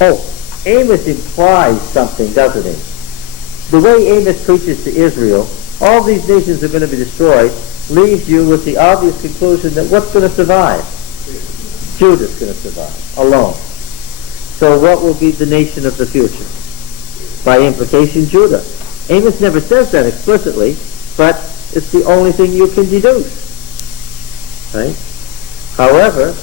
Oh, Amos implies something, doesn't he? The way Amos preaches to Israel, all these nations are going to be destroyed, leaves you with the obvious conclusion that what's going to survive? Judah's going to survive, alone. So what will be the nation of the future? By implication, Judah. Amos never says that explicitly, but it's the only thing you can deduce. Right? However,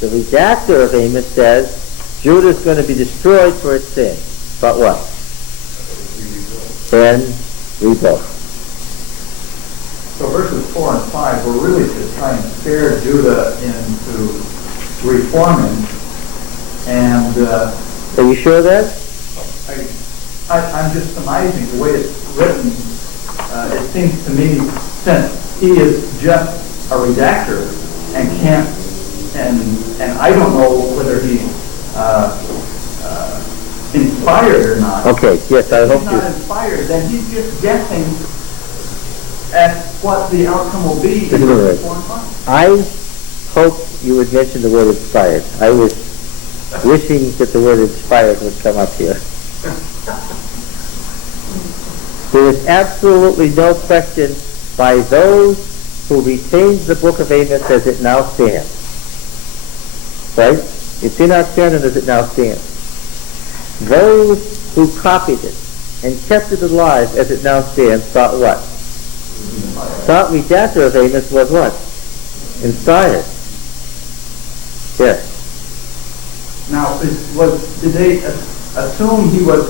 the redactor of Amos says Judah's going to be destroyed for its sin. But what? Then rebuilt. So verses 4 and 5 were really to try and scare Judah into reforming, and Are you sure of that? I'm just surmising the way it's written. It seems to me, since he is just a redactor and can't, and I don't know whether he's inspired or not. Okay, yes, I If hope he's not inspired, then he's just guessing at what the outcome will be in verses 4 and 5. I hope you would mention the word inspired. I was wishing that the word inspired would come up here. There is absolutely no question by those who retained the book of Amos as it now stands. Right? It's in our canon as it now stands. Those who copied it and kept it alive as it now stands thought what? Thought redactor of Amos was what? Inspired. Yes. Now, did they assume he was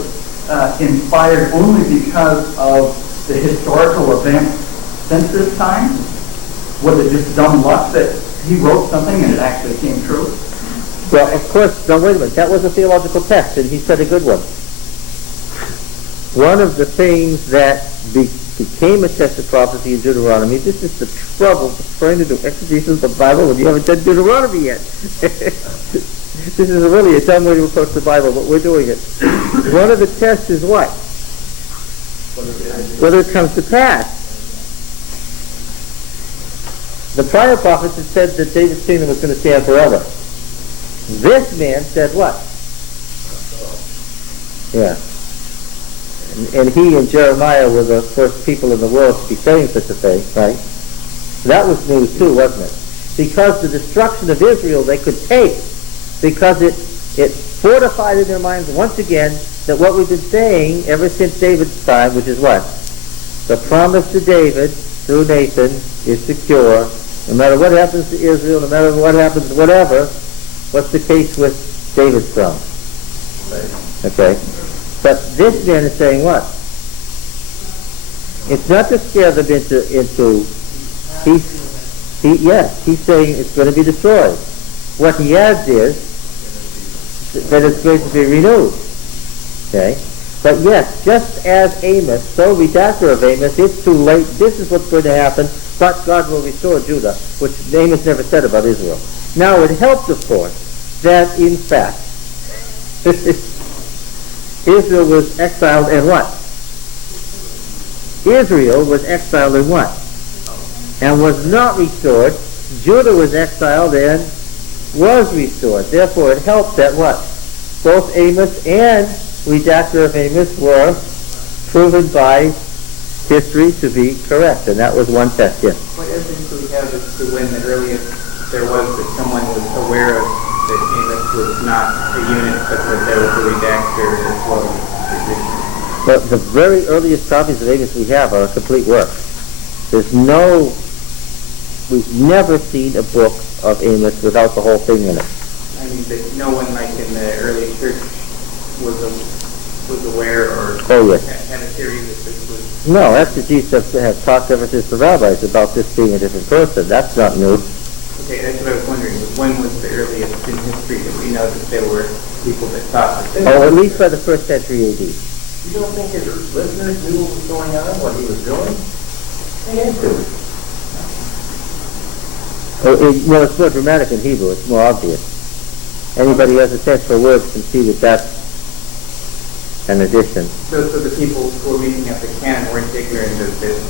inspired only because of the historical events since this time? Was it just dumb luck that he wrote something and it actually came true? Well, of course, no, wait a minute. That was a theological text, and he said a good one. one of the things that became a test of prophecy in Deuteronomy, this is the trouble of trying to do exegesis of the Bible when you haven't done Deuteronomy yet. This is really a dumb way to approach the Bible, but we're doing it. One of the tests is what? Whether it comes to pass. The prior prophets had said that David's kingdom was going to stand forever. This man said what? Yeah. And he and Jeremiah were the first people in the world to be saying such a thing, right? That was news too, wasn't it? Because the destruction of Israel they could take, because it fortified in their minds once again that what we've been saying ever since David's time, which is what? The promise to David through Nathan is secure. No matter what happens to Israel, no matter what happens, whatever, what's the case with David's throne? Okay? But this man is saying what? It's not to scare them into he's saying it's going to be destroyed. What he adds is that it's going to be renewed. Okay? But yes, just as Amos, so redactor of Amos, it's too late, this is what's going to happen, but God will restore Judah, which Amos never said about Israel. Now it helped, of course, that in fact, Israel was exiled and what? Israel was exiled and what? And was not restored. Judah was exiled and was restored. Therefore it helped that what? Both Amos and redactor of Amos were proven by history to be correct. And that was one test, yes. What evidence do we have as to when the earliest there was that someone was aware of that Amos was not a unit, but that there was a redactor as well as position? But the very earliest copies of Amos we have are a complete work. We've never seen a book of Amos without the whole thing in it. I mean, that no one like in the early church was aware or had a theory that this was... No, exegetes have talked ever since the rabbis about this being a different person. That's not new. Okay, that's what I was wondering. When was the earliest in history that we know that there were people that thought that... Oh, at least by the 1st century A.D. You don't think his listeners knew what was going on, what he was doing? They had to. Well, it's more dramatic in Hebrew. It's more obvious. Anybody who has a sense for words can see that that's an addition. So the people who were reading up the canon weren't ignorant of this?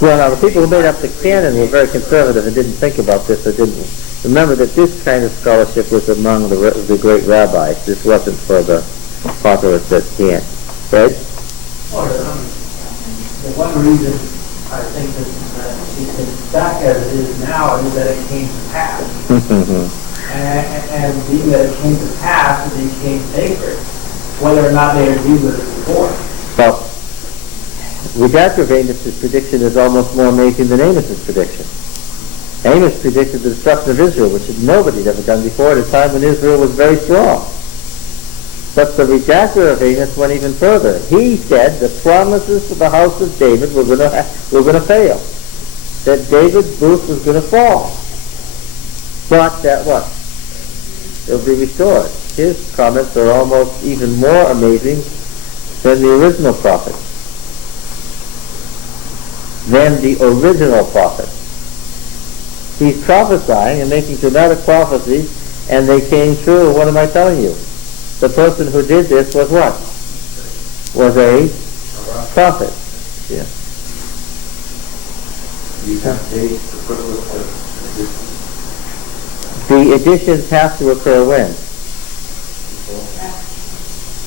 Well, now, the people who made up the canon were very conservative and didn't think about this or didn't remember that this kind of scholarship was among the great rabbis. This wasn't for the populace that can't. Right? Well, the one reason I think that it's back as it is now is that it came to pass. and being that it came to pass, it became sacred, whether or not they agreed with it before. Well, redactor of Amos's prediction is almost more amazing than Amos's prediction. Amos predicted the destruction of Israel, which nobody had ever done before at a time when Israel was very strong. But the redactor of Amos went even further. He said the promises to the house of David were going to fail. That David's booth was going to fall. But that what? It will be restored. His comments are almost even more amazing than the original prophet. He's prophesying and making dramatic prophecies, and they came true. What am I telling you? The person who did this was what? Was a prophet. Yeah. You have dates to put with The additions have to occur when?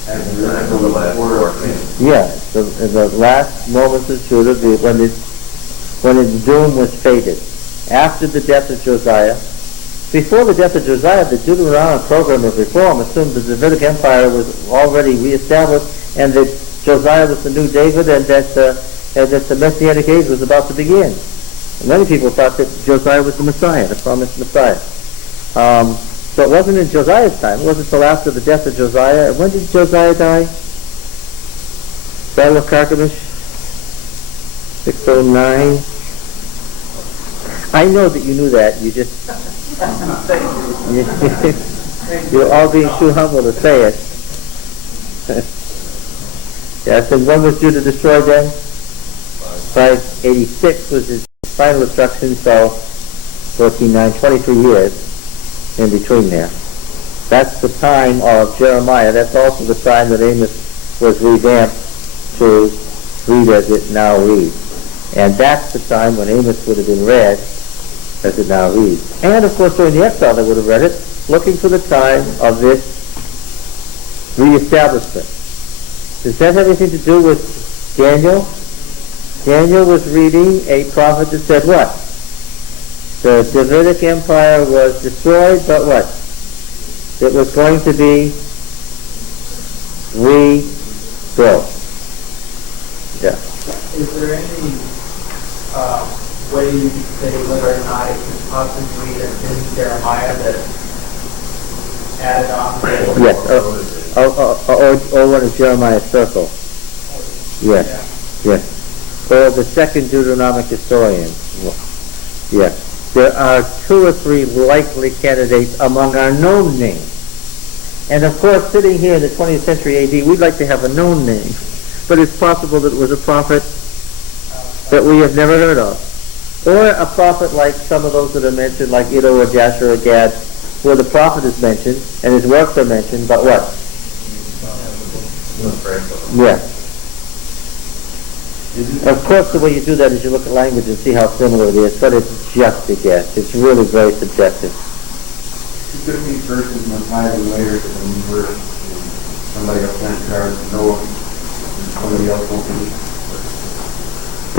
after the last war. Yeah, the last moments of Judah, when its doom was fated. After the death of Josiah. Before the death of Josiah, the Deuteronomic program of reform assumed the Davidic Empire was already reestablished and that Josiah was the new David and that the Messianic age was about to begin. And many people thought that Josiah was the Messiah, the promised Messiah. So it wasn't in Josiah's time. It wasn't until after the death of Josiah. When did Josiah die? Battle of Carchemish, 609. I know that you knew that. You just... You're all being too humble to say it. Yes, and when was Judah destroyed then? 586 was his final destruction, so 14:9, 23 years in between there. That's the time of Jeremiah. That's also the time that Amos was revamped to read as it now reads. And that's the time when Amos would have been read as it now reads. And of course during the exile they would have read it, looking for the time of this reestablishment. Does that have anything to do with Daniel? Daniel was reading a prophet that said what? The Davidic Empire was destroyed, but what? It was going to be rebuilt. Yeah. Is there any way you could say whether or not it could possibly have been Jeremiah that added on to it? Yes, or one of Jeremiah's circle. Yes, yes. Or the second Deuteronomic historian. Yes. There are 2 or 3 likely candidates among our known names. And of course, sitting here in the 20th century AD, we'd like to have a known name. But it's possible that it was a prophet that we have never heard of. Or a prophet like some of those that are mentioned, like Iddo or Jasher or Gad, where the prophet is mentioned and his works are mentioned, but what? Yes. Of course, the way you do that is you look at language and see how similar it is, but it's just a guess. It's really very subjective. You could these verses implied in later to the new verse. Somebody else went to Noah, and somebody else won't be.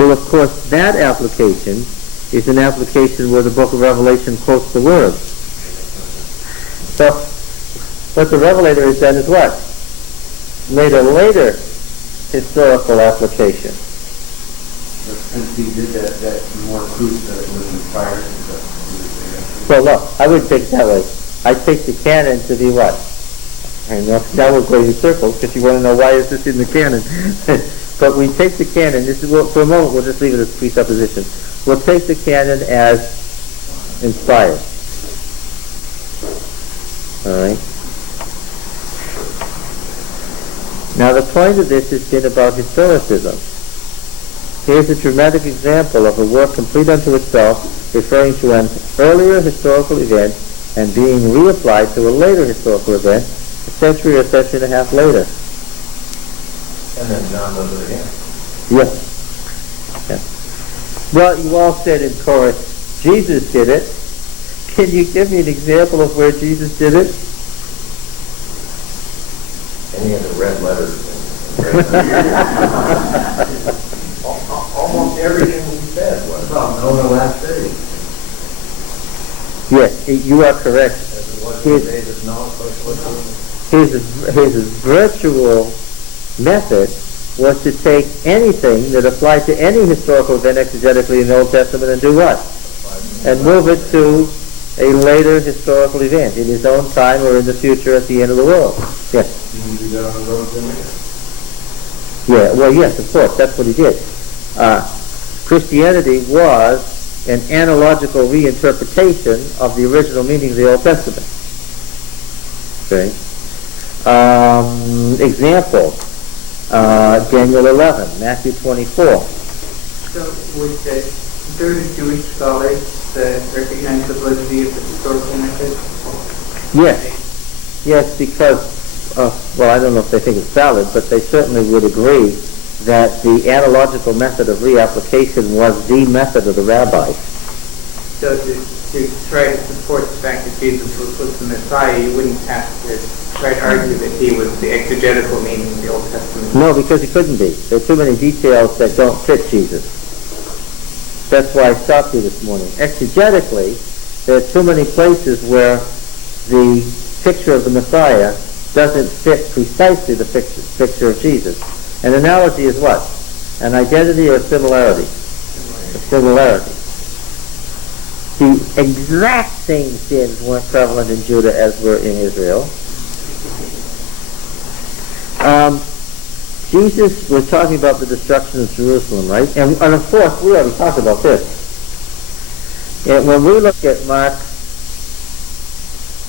Well, of course, that application is an application where the book of Revelation quotes the word. So, what the Revelator has done is what? Made a later historical application. But since he did that, that's more proof that it was inspired. Well, look, I wouldn't take it that way. I take the canon to be what? And now we're going in circles because you want to know why is this in the canon. But we take the canon, this is, for a moment we'll just leave it as presupposition. We'll take the canon as inspired. Alright? Now the point of this has been about historicism. Here's a dramatic example of a work complete unto itself, referring to an earlier historical event and being reapplied to a later historical event, a century or century and a half later. And then John does it again. Yes. Yeah. Well, you all said in chorus, Jesus did it. Can you give me an example of where Jesus did it? Any of the red letters. Almost everything he said was about knowing the last day. Yes, you are correct. As it was in the days of Noah, His virtual method was to take anything that applied to any historical event exegetically in the Old Testament and do what? And move it to a later historical event in his own time or in the future at the end of the world. Yes. Yeah, well, yes, of course, that's what he did. Christianity was an analogical reinterpretation of the original meaning of the Old Testament. Okay. Example, Daniel 11, Matthew 24. So would the third Jewish scholars recognize the validity of the historical method? Yes. Yes, because, well, I don't know if they think it's valid, but they certainly would agree that the analogical method of reapplication was the method of the rabbis. So to try to support the fact that Jesus was the Messiah, you wouldn't have to try to argue that he was the exegetical meaning of the Old Testament. No, because he couldn't be. There are too many details that don't fit Jesus. That's why I stopped you this morning. Exegetically, there are too many places where the picture of the Messiah doesn't fit precisely the picture of Jesus. An analogy is what? An identity or a similarity? A similarity. The exact same sins weren't prevalent in Judah as were in Israel. Jesus was talking about the destruction of Jerusalem, right? And of course, we already talked about this. And when we look at Mark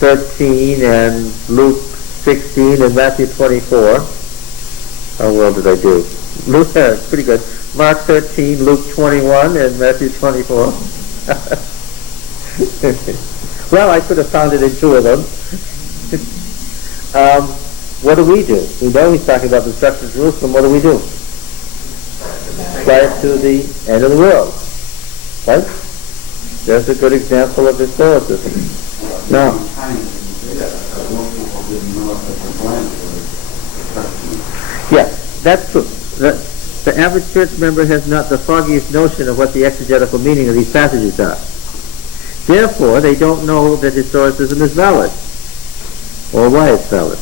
13 and Luke 16 and Matthew 24, How well did I do? Luke, pretty good. Mark 13, Luke 21, and Matthew 24. Well, I could have found it in two of them. What do? We know he's talking about the destruction of Jerusalem. What do? Prior to the end of the world. Right? There's a good example of historicism. Now, yes, that's true. The average church member has not the foggiest notion of what the exegetical meaning of these passages are. Therefore, they don't know that historicism is valid, or why it's valid.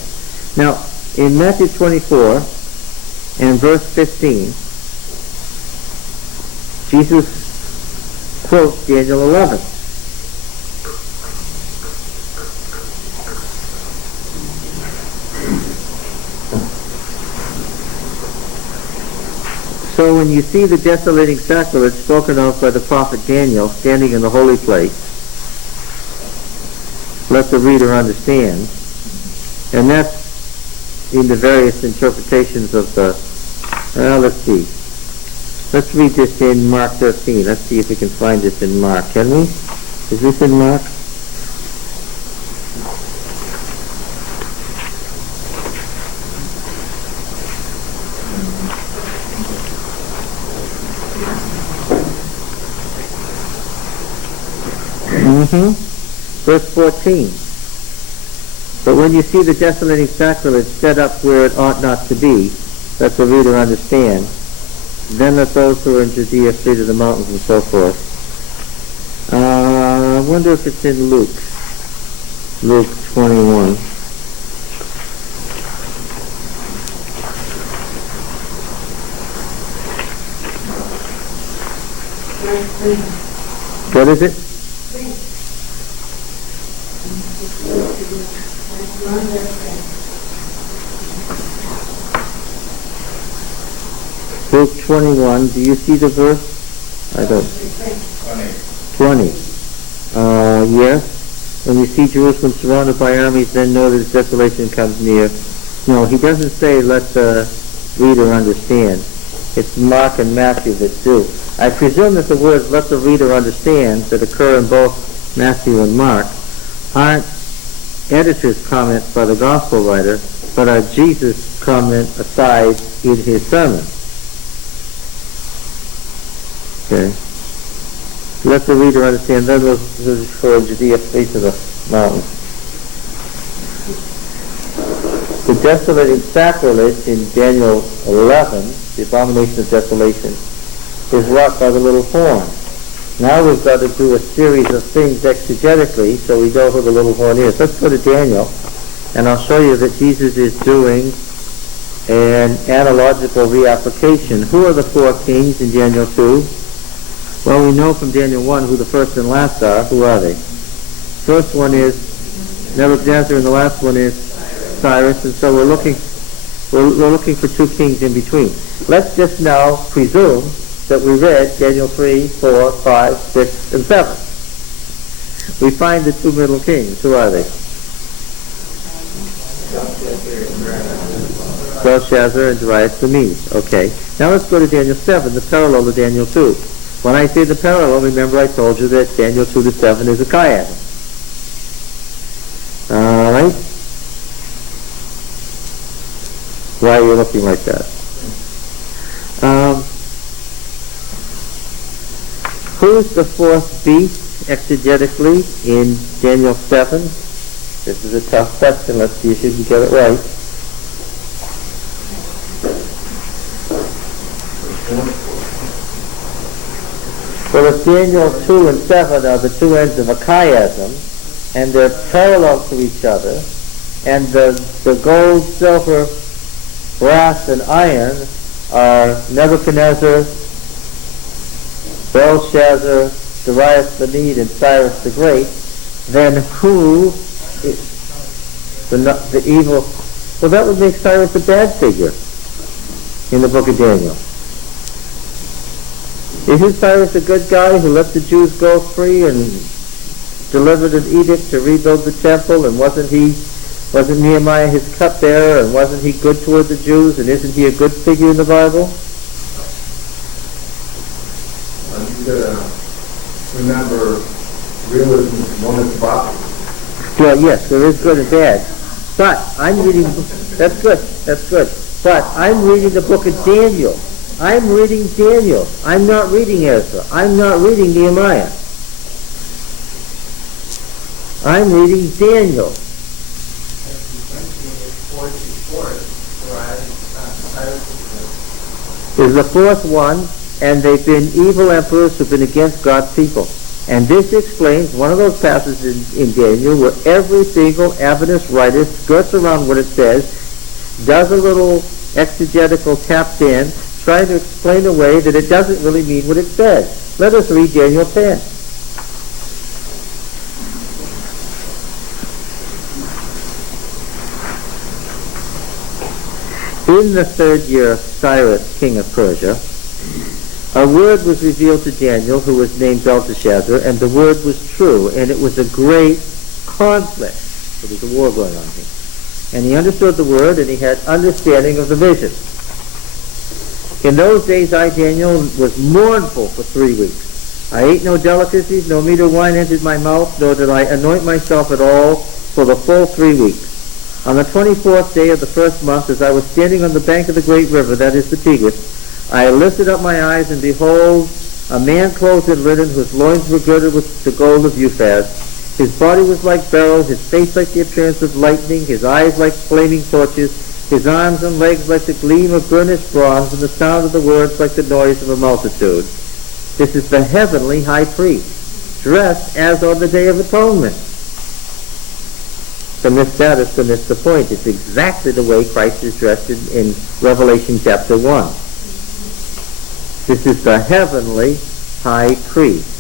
Now, in Matthew 24 and verse 15, Jesus quotes Daniel 11. So when you see the desolating sacrilege spoken of by the prophet Daniel standing in the holy place, let the reader understand. And that's in the various interpretations of the, let's see. Let's read this in Mark 13. Let's see if we can find this in Mark. Can we? Is this in Mark? Verse 14. But when you see the desolating sacrilege set up where it ought not to be, let the reader understand. Then let those who are in Judea flee to the mountains and so forth. I wonder if it's in Luke. Luke 21. What is it? Luke 21, do you see the verse? I don't. 20. Yes. When you see Jerusalem surrounded by armies, then know that its desolation comes near. No, he doesn't say let the reader understand. It's Mark and Matthew that do. I presume that the words let the reader understand that occur in both Matthew and Mark aren't editor's comments by the gospel writer, but are Jesus' comment aside in his sermon. Okay. Let the reader understand. Then those for Judea flee to the mountains. The desolating sacrilege in Daniel 11, the abomination of desolation, is wrought by the little horn. Now we've got to do a series of things exegetically so we know who the little horn is. Let's go to Daniel, and I'll show you that Jesus is doing an analogical reapplication. Who are the four kings in Daniel 2? Well, we know from Daniel 1 who the first and last are. Who are they? First one is Nebuchadnezzar, and the last one is Cyrus, and so we're looking for two kings in between. Let's just now presume that we read Daniel 3, 4, 5, 6, and 7. We find the two middle kings. Who are they? Belshazzar and Darius the Mede. Okay. Now let's go to Daniel 7, the parallel to Daniel 2. When I say the parallel, remember I told you that Daniel 2 to 7 is a chiasm. All right? Why are you looking like that? Who's the fourth beast exegetically in Daniel 7? This is a tough question. Let's see if you can get it right. Well, if Daniel 2 and 7 are the two ends of a chiasm, and they're parallel to each other, and the gold, silver, brass, and iron are Nebuchadnezzar, Belshazzar, Darius the Mede, and Cyrus the Great, then who is the evil? Well, that would make Cyrus a bad figure in the book of Daniel. Isn't Cyrus a good guy who let the Jews go free and delivered an edict to rebuild the temple, and wasn't he Wasn't Nehemiah his cupbearer, and wasn't he good toward the Jews, and isn't he a good figure in the Bible? You gotta remember, realism is one of the boxes. Well, yes, there is good and bad. But I'm reading, that's good. But I'm reading the book of Daniel. I'm reading Daniel. I'm not reading Ezra. I'm not reading Nehemiah. I'm reading Daniel. Is the fourth one, and they've been evil emperors who've been against God's people. And this explains one of those passages in Daniel where every single Adventist writer skirts around what it says, does a little exegetical tap dance, trying to explain away that it doesn't really mean what it says. Let us read Daniel 10. In the third year of Cyrus, king of Persia, a word was revealed to Daniel, who was named Belteshazzar, and the word was true, and it was a great conflict. There was a war going on here. And he understood the word, and he had understanding of the vision. In those days I, Daniel, was mournful for 3 weeks. I ate no delicacies, no meat or wine entered my mouth, nor did I anoint myself at all for the full 3 weeks. On the 24th day of the first month, as I was standing on the bank of the great river, that is the Tigris, I lifted up my eyes, and behold, a man clothed in linen, whose loins were girded with the gold of Uphaz. His body was like beryl, his face like the appearance of lightning, his eyes like flaming torches, his arms and legs like the gleam of burnished bronze, and the sound of the words like the noise of a multitude. This is the heavenly high priest, dressed as on the Day of Atonement. To miss that is to miss the point. It's exactly the way Christ is dressed in Revelation chapter 1. This is the heavenly high priest.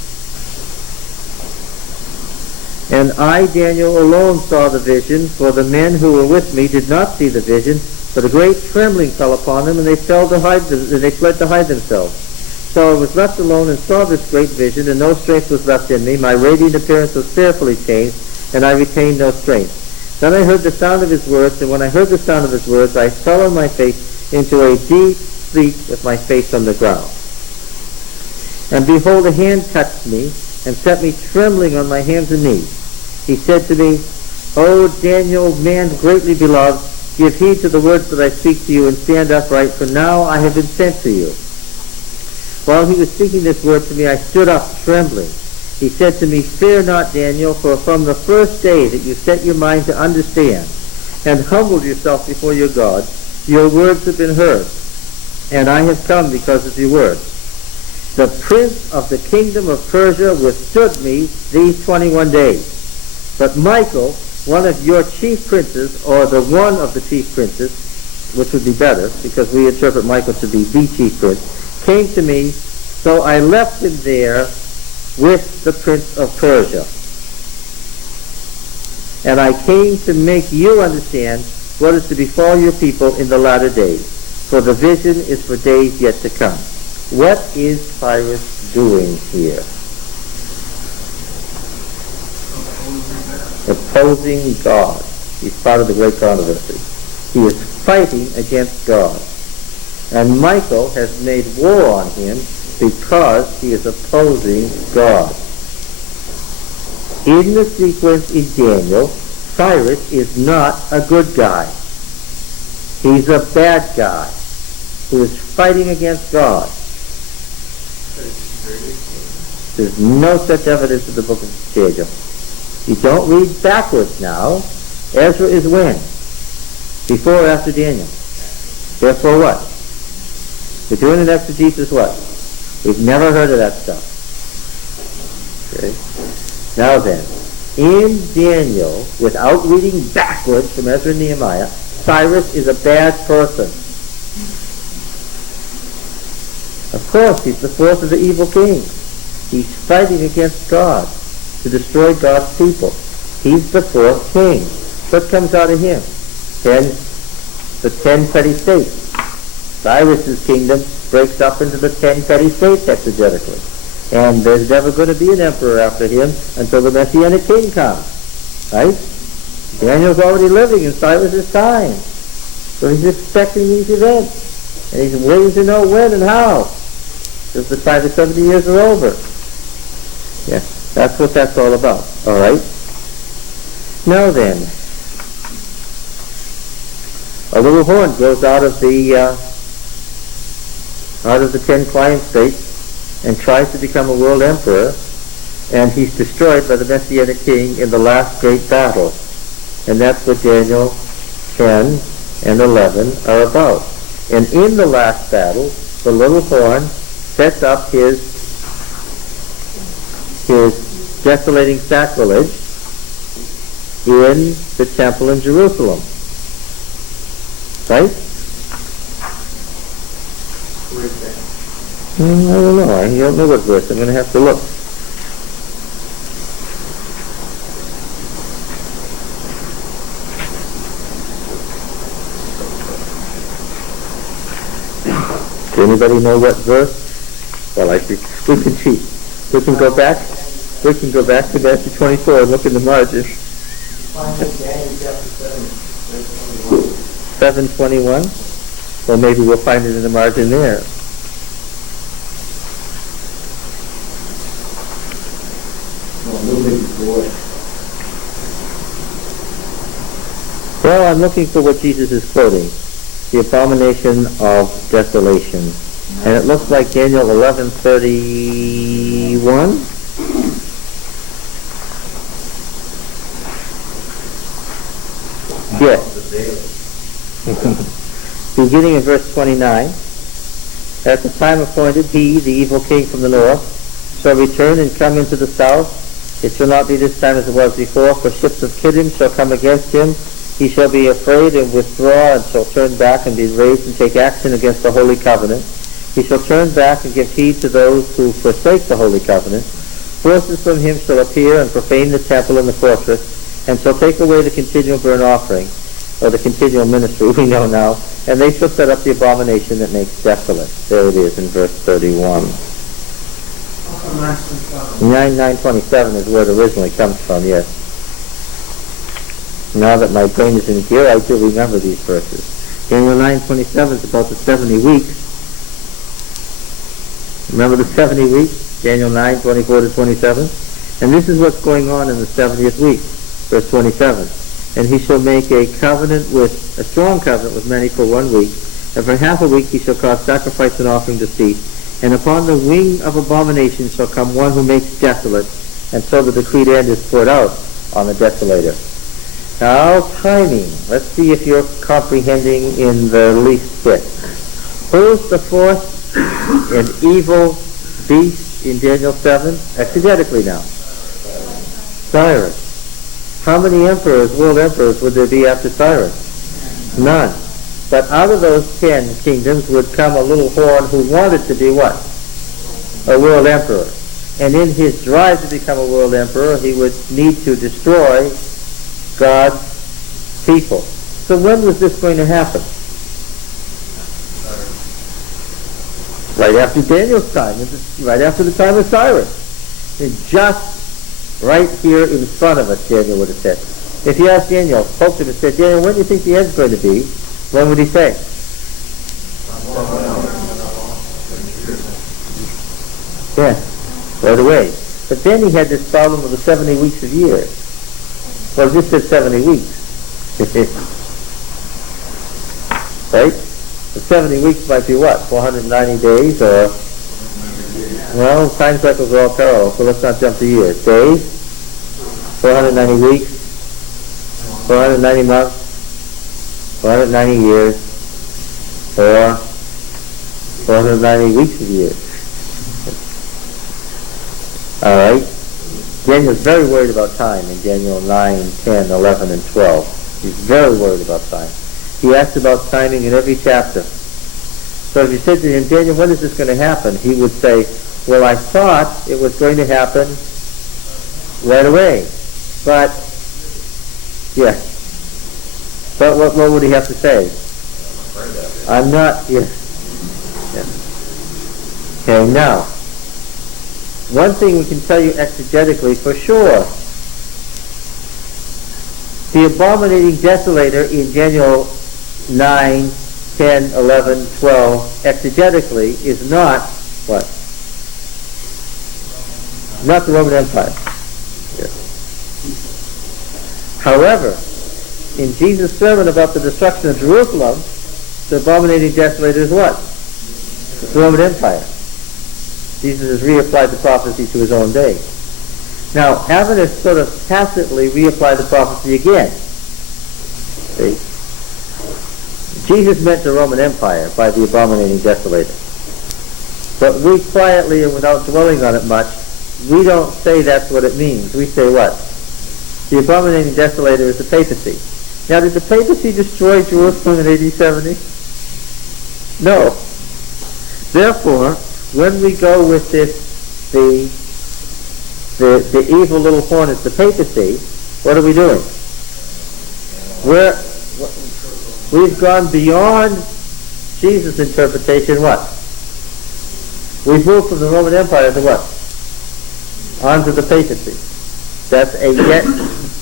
And I, Daniel, alone saw the vision, for the men who were with me did not see the vision, but a great trembling fell upon them, and they fled to hide themselves. So I was left alone and saw this great vision, and no strength was left in me. My radiant appearance was fearfully changed, and I retained no strength. Then I heard the sound of his words, and when I heard the sound of his words, I fell on my face into a deep sleep with my face on the ground. And behold, a hand touched me, and set me trembling on my hands and knees. He said to me, O Daniel, man greatly beloved, give heed to the words that I speak to you, and stand upright, for now I have been sent to you. While he was speaking this word to me, I stood up trembling. He said to me, Fear not, Daniel, for from the first day that you set your mind to understand, and humbled yourself before your God, your words have been heard, and I have come because of your words. The prince of the kingdom of Persia withstood me these 21 days. But Michael, one of your chief princes, or the one of the chief princes, which would be better, because we interpret Michael to be the chief prince, came to me, so I left him there with the prince of Persia. And I came to make you understand what is to befall your people in the latter days, for the vision is for days yet to come. What is Cyrus doing here? Opposing God. He's part of the great controversy. He is fighting against God. And Michael has made war on him because he is opposing God. In the sequence in Daniel, Cyrus is not a good guy. He's a bad guy who is fighting against God. There's no such evidence in the book of Daniel. You don't read backwards now. Ezra is when? Before or after Daniel? Therefore what? We're doing an exegesis what? We've never heard of that stuff. Okay. Now then, in Daniel, without reading backwards from Ezra and Nehemiah, Cyrus is a bad person. Of course, he's the fourth of the evil kings. He's fighting against God to destroy God's people. He's the fourth king. What comes out of him? The 10 petty states. Cyrus's kingdom breaks up into the 10 petty states exegetically. And there's never going to be an emperor after him until the Messianic king comes. Right? Daniel's already living in Cyrus's time. So he's expecting these events. And he's waiting to know when and how. Because the time the 70 years are over. Yeah, that's what that's all about. All right? Now then, a little horn grows out of the 10 client states and tries to become a world emperor, and he's destroyed by the Messianic king in the last great battle. And that's what Daniel 10 and 11 are about. And in the last battle, the little horn sets up his desolating sacrilege in the temple in Jerusalem. Right? I don't know. I don't know what verse. I'm going to have to look. Does anybody know what verse? Well, I see. We can cheat. We can go back. We can go back to Matthew 24 and look in the margin. 7:21. Well, maybe we'll find it in the margin there. Well, I'm looking for what Jesus is quoting. The abomination of desolation. And it looks like Daniel 11:31. Yes. Beginning in verse 29. At the time appointed, he, the evil king from the north, shall return and come into the south. It shall not be this time as it was before, for ships of Kittim shall come against him. He shall be afraid and withdraw, and shall turn back and be raised and take action against the holy covenant. He shall turn back and give heed to those who forsake the holy covenant. Forces from him shall appear and profane the temple and the fortress, and shall take away the continual burnt offering, or the continual ministry we know now, and they shall set up the abomination that makes desolate. There it is in verse 31. 9:27 is where it originally comes from, yes. Now that my brain is in gear, I do remember these verses. Daniel 9:27 is about the 70 weeks. Remember the 70 weeks? Daniel 9:24-27. And this is what's going on in the 70th week, verse 27. And he shall make a strong covenant with many for 1 week, and for half a week he shall cause sacrifice and offering to cease. And upon the wing of abomination shall come one who makes desolate, and so the decreed end is poured out on the desolator. Now, timing. Let's see if you're comprehending in the least bit. Who's the fourth and evil beast in Daniel 7? Exegetically now. Cyrus. How many emperors, world emperors, would there be after Cyrus? None. But out of those 10 kingdoms would come a little horn who wanted to be what? A world emperor. And in his drive to become a world emperor, he would need to destroy God's people. So when was this going to happen? Right after Daniel's time, right after the time of Cyrus. And just right here in front of us, Daniel would have said. If you asked Daniel, spoke to him and said, Daniel, when do you think the end's going to be? When would he say? Yeah, right away. But then he had this problem of the 70 weeks of years. Well, this said 70 weeks. Right? The 70 weeks might be what? 490 days or... Well, time cycles are all parallel, so let's not jump to years. Days, 490 weeks, 490 months, 490 years, or 490 weeks of years. All right? Daniel's very worried about time in Daniel 9, 10, 11, and 12. He's very worried about time. He asks about timing in every chapter. So if you said to him, Daniel, when is this going to happen? He would say, well, I thought it was going to happen right away. But, yeah. But what would he have to say? I'm not, yeah. Okay, now, one thing we can tell you exegetically for sure The abominating desolator in Daniel 9, 10, 11, 12, exegetically, is not what? Not the Roman Empire. Yes. However, in Jesus' sermon about the destruction of Jerusalem, the abominating desolator is what? It's the Roman Empire. Jesus has reapplied the prophecy to his own day. Now, Adventists sort of tacitly reapply the prophecy again. See? Jesus meant the Roman Empire by the abominating desolator. But we quietly and without dwelling on it much, we don't say that's what it means. We say what? The abominating desolator is the papacy. Now, did the papacy destroy Jerusalem in AD 70? No. Therefore, when we go with this, the evil little horn is the papacy, what are we doing? We've gone beyond Jesus' interpretation, what? We've moved from the Roman Empire to what? Onto the papacy. That's a yet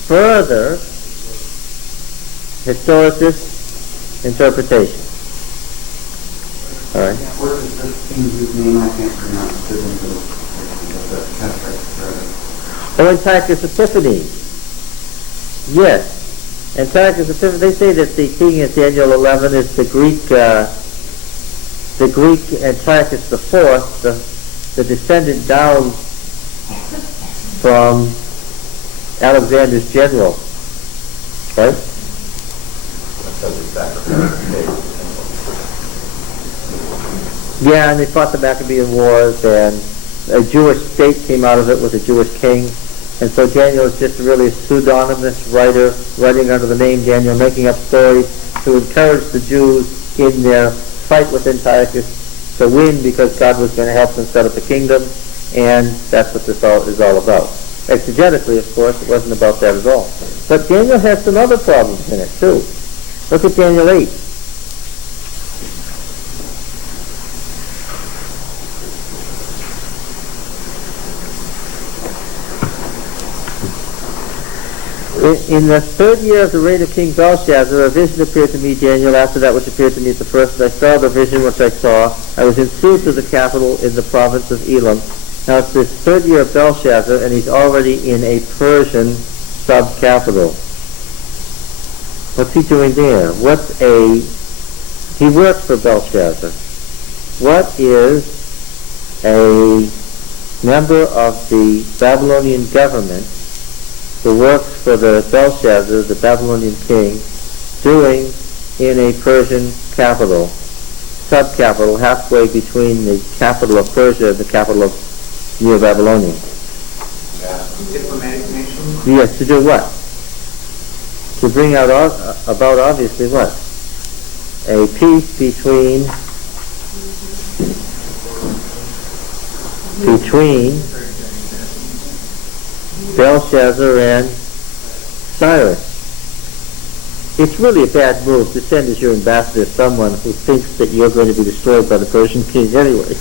further historicist interpretation. All right. What is this king's name? I can't pronounce it into the Antiochus Epiphanes. Yes. Antiochus Epiphanes. They say that the king in Daniel 11 is the Greek Antiochus IV, the descendant down from Alexander's general. Right? Yeah, and they fought the Maccabean Wars, and a Jewish state came out of it with a Jewish king. And so Daniel is just really a pseudonymous writer, writing under the name Daniel, making up stories to encourage the Jews in their fight with Antiochus to win, because God was going to help them set up a kingdom, and that's what this is all about. Exegetically, of course, it wasn't about that at all. But Daniel has some other problems in it, too. Look at Daniel 8. In the third year of the reign of King Belshazzar, a vision appeared to me, Daniel, after that which appeared to me at the first. And I saw the vision which I saw. I was in Susa, the capital, in the province of Elam. Now it's the third year of Belshazzar, and he's already in a Persian sub-capital. What's he doing there? He works for Belshazzar. What is a member of the Babylonian government who works for the Belshazzar, the Babylonian king, doing in a Persian capital, sub-capital, halfway between the capital of Persia and the capital of Neo-Babylonian? Diplomatic nation? Yes, to do what? To bring out about, obviously, what? A peace between Belshazzar and Cyrus. It's really a bad move to send as your ambassador someone who thinks that you're going to be destroyed by the Persian king anyway.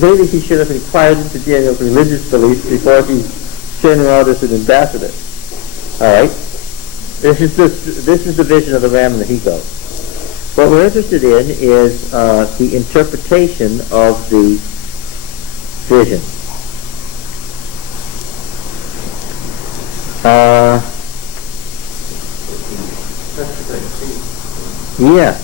Maybe he should have inquired into Daniel's religious beliefs before he sent him out as an ambassador. All right? This is the vision of the ram and the he-goat. What we're interested in is the interpretation of the vision. Yeah.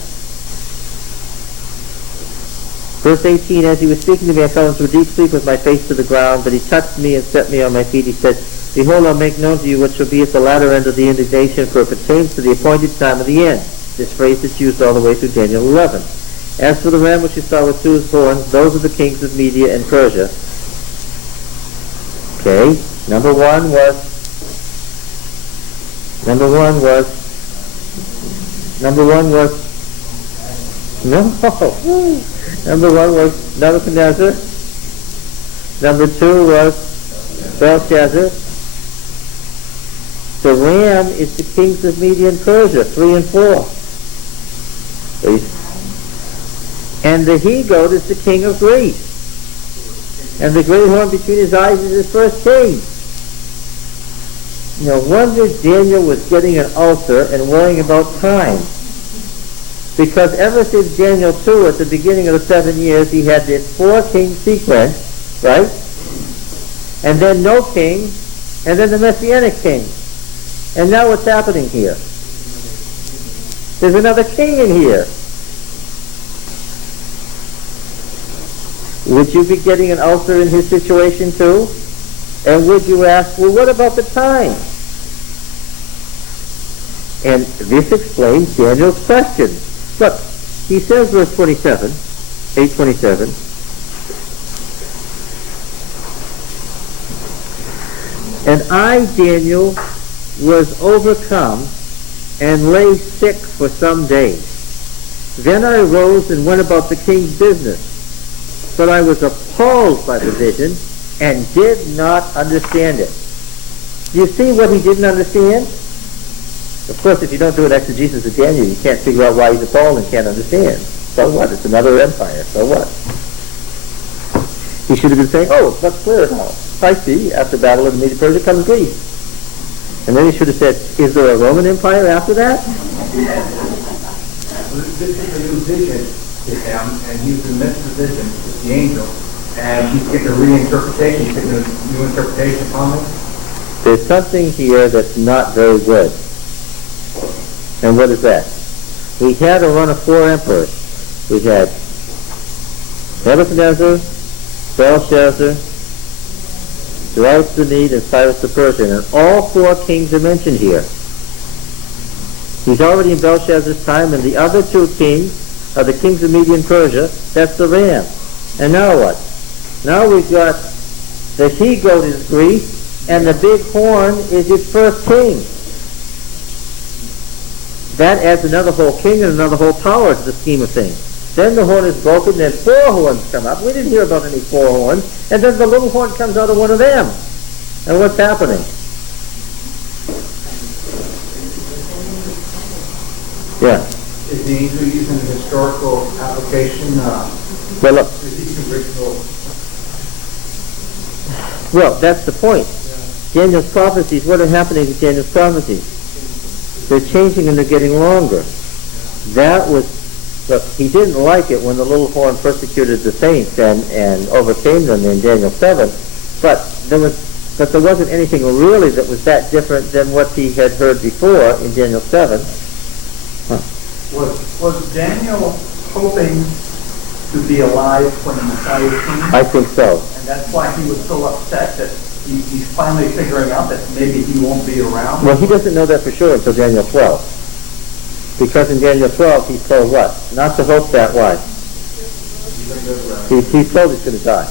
Verse 18, as he was speaking to me, I fell into a deep sleep with my face to the ground, but he touched me and set me on my feet. He said, behold, I'll make known to you what shall be at the latter end of the indignation, for it pertains to the appointed time of the end. This phrase is used all the way through Daniel 11. As for the ram which you saw with two horns, those are the kings of Media and Persia. Okay, number one was no. Number one was Nebuchadnezzar. Number two was Belshazzar. The ram is the kings of Media and Persia, 3 and 4. And the he-goat is the king of Greece. And the great horn between his eyes is his first king. No wonder Daniel was getting an ulcer and worrying about time. Because ever since Daniel 2, at the beginning of the 7 years, he had this 4-king sequence, right? And then no king, and then the Messianic king. And now what's happening here? There's another king in here. Would you be getting an ulcer in his situation too? And would you ask, well, what about the time? And this explains Daniel's question. Look, he says, verse 27, 8:27, and I, Daniel, was overcome and lay sick for some days. Then I arose and went about the king's business, but I was appalled by the vision and did not understand it. Do you see what he didn't understand? Of course, if you don't do an exegesis of Daniel, you can't figure out why he's appalled and can't understand. So what? It's another empire. So what? He should have been saying, oh, it's much clearer now. I see, after battle of the Medo-Persia comes Greece. And then he should have said, is there a Roman Empire after that? This is a new vision to him, and he's in this position with the angel, and he's getting a reinterpretation, he's getting a new interpretation from it. There's something here that's not very good. And what is that? We had a run of 4 emperors. We had Nebuchadnezzar, Belshazzar, Darius the Mede, and Cyrus the Persian. And all 4 kings are mentioned here. He's already in Belshazzar's time, and the other 2 kings are the kings of Media and Persia. That's the ram. And now what? Now we've got the he-goat is Greece, and the big horn is its first king. That adds another whole king and another whole power to the scheme of things. Then the horn is broken, then 4 horns come up. We didn't hear about any 4 horns. And then the little horn comes out of one of them. And what's happening? Yeah. Is the angel using a historical application? Well, look. Is he original? Well, that's the point. Daniel's prophecies, what are happening to Daniel's prophecies? They're changing and they're getting longer. That was, look, he didn't like it when the little horn persecuted the saints and overcame them in Daniel 7, but there wasn't anything really that was that different than what he had heard before in Daniel 7. Was Daniel hoping to be alive when the Messiah came? I think so. And that's why he was so upset that he's finally figuring out that maybe he won't be around? Well, he doesn't know that for sure until Daniel 12. Because in Daniel 12, he's told what? Not to hope that, why? He's told he's going to die.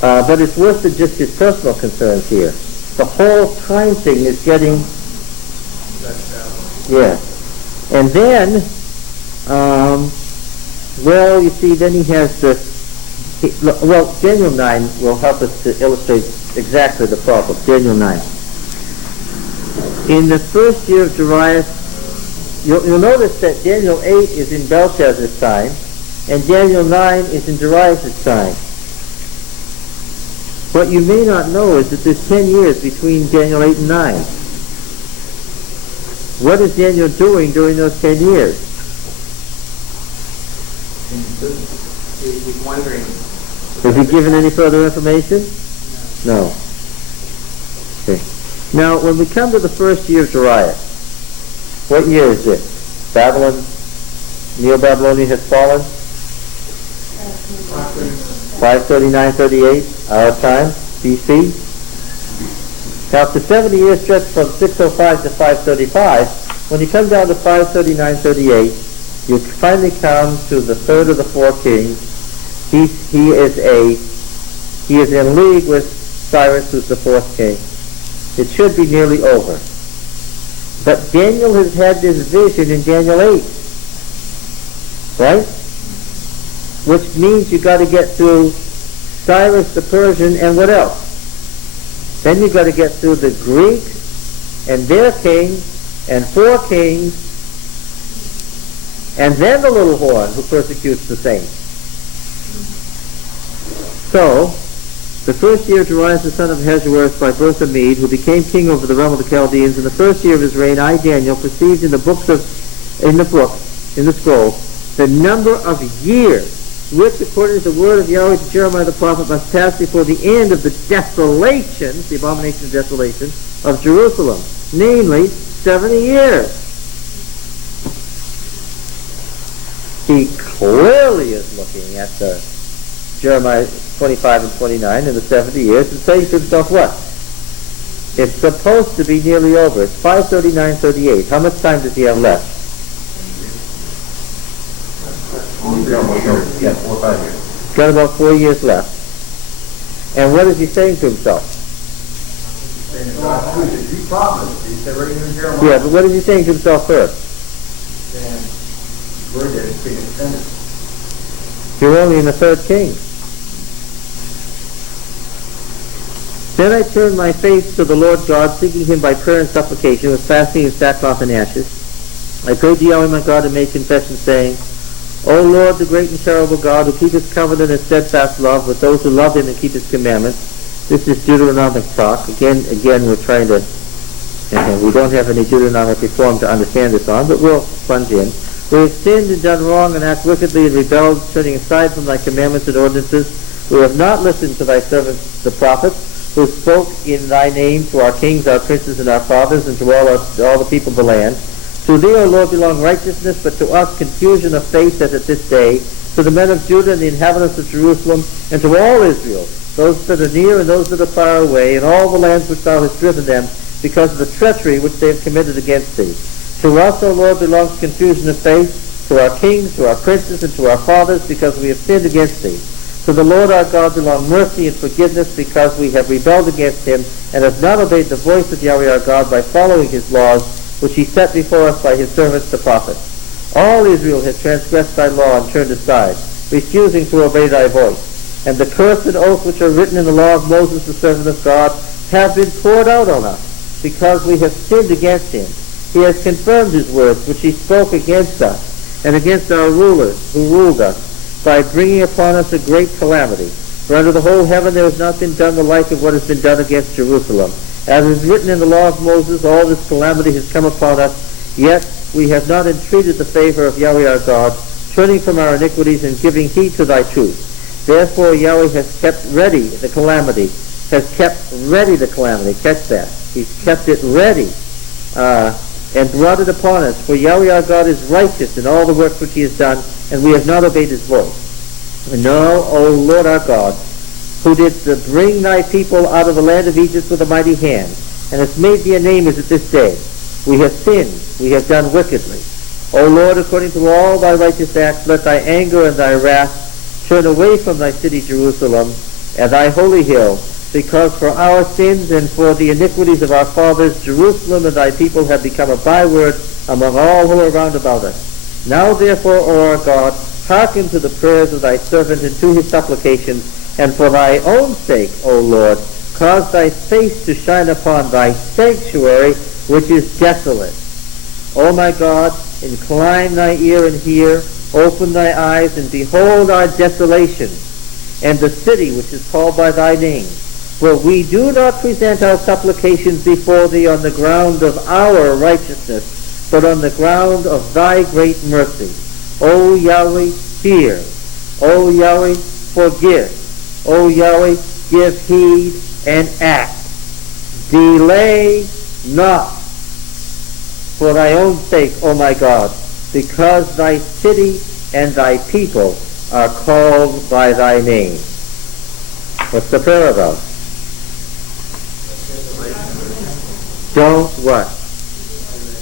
But it's worse than just his personal concerns here. The whole time thing is getting... Yeah. And then, well, you see, then he has this... Well, Daniel 9 will help us to illustrate exactly the problem. Daniel 9. In the first year of Darius, you'll notice that Daniel 8 is in Belshazzar's time, and Daniel 9 is in Darius' time. What you may not know is that there's 10 years between Daniel 8 and 9. What is Daniel doing during those 10 years? He's wondering. Has he given any further information? No. Okay. Now, when we come to the first year of Darius, what year is this? Babylon, Neo-Babylonia has fallen? 539-38, our time, BC. Now, if the 70 years stretch from 605 to 535, when you come down to 539-38, you finally come to the third of the 4 kings. He is in league with Cyrus, who's the 4th king. It should be nearly over. But Daniel has had this vision in Daniel 8, right? Which means you got to get through Cyrus the Persian and what else? Then you got to get through the Greeks and their king and 4 kings, and then the little horn who persecutes the saints. So, The first year Darius the son of Ahasuerus by birth a Mede, who became king over the realm of the Chaldeans, in the first year of his reign, I, Daniel, perceived in the scroll, the number of years which, according to the word of Yahweh to Jeremiah the prophet, must pass before the end of the desolations, the abomination of desolation, of Jerusalem, namely 70 years. He clearly is looking at the Jeremiah 25 and 29 in the 70 years and saying to himself what? It's supposed to be nearly over. It's 539:38. How much time does he have left? 4 or 5 years. He's got about 4 years left. And what is he saying to himself? You promised. He said right here in Jeremiah. Yeah, but what is he saying to himself first? Word that it's being extended. You're only in the third king. Then I turned my face to the Lord God, seeking him by prayer and supplication, with fasting and sackcloth and ashes. I prayed to Yahweh my God and made confession, saying, O Lord, the great and terrible God, who keepeth covenant and steadfast love with those who love him and keep his commandments. This is Deuteronomic talk. Again, we're trying to, we don't have any Deuteronomic reform to understand this on, but we'll plunge in. We have sinned and done wrong and act wickedly and rebelled, turning aside from thy commandments and ordinances. We have not listened to thy servants, the prophets, who spoke in thy name to our kings, our princes, and our fathers, and to all the people of the land. To thee, O Lord, belong righteousness, but to us confusion of face as at this day, to the men of Judah and the inhabitants of Jerusalem, and to all Israel, those that are near and those that are far away, and all the lands which thou hast driven them, because of the treachery which they have committed against thee. To us, O Lord, belongs confusion of face, to our kings, to our princes, and to our fathers, because we have sinned against thee. To the Lord our God belong mercy and forgiveness, because we have rebelled against him, and have not obeyed the voice of Yahweh our God by following his laws, which he set before us by his servants the prophets. All Israel has transgressed thy law and turned aside, refusing to obey thy voice. And the curse and oath which are written in the law of Moses the servant of God have been poured out on us, because we have sinned against him. He has confirmed his words which he spoke against us, and against our rulers who ruled us, by bringing upon us a great calamity. For under the whole heaven there has not been done the like of what has been done against Jerusalem. As is written in the law of Moses, all this calamity has come upon us, yet we have not entreated the favor of Yahweh our God, turning from our iniquities and giving heed to thy truth. Therefore Yahweh has kept ready the calamity, catch that. He's kept it ready, and brought it upon us. For Yahweh our God is righteous in all the works which he has done, and we have not obeyed his voice. And now, O Lord our God, who didst bring thy people out of the land of Egypt with a mighty hand, and hast made thee a name as at this day, we have sinned, we have done wickedly. O Lord, according to all thy righteous acts, let thy anger and thy wrath turn away from thy city Jerusalem and thy holy hill, because for our sins and for the iniquities of our fathers, Jerusalem and thy people have become a byword among all who are round about us. Now therefore, O our God, hearken to the prayers of thy servant and to his supplications, and for thy own sake, O Lord, cause thy face to shine upon thy sanctuary, which is desolate. O my God, incline thy ear and hear, open thy eyes and behold our desolation, and the city which is called by thy name. For we do not present our supplications before thee on the ground of our righteousness, but on the ground of thy great mercy. O Yahweh, hear. O Yahweh, forgive. O Yahweh, give heed and act. Delay not, for thy own sake, O my God, because thy city and thy people are called by thy name. What's the prayer about? Don't what?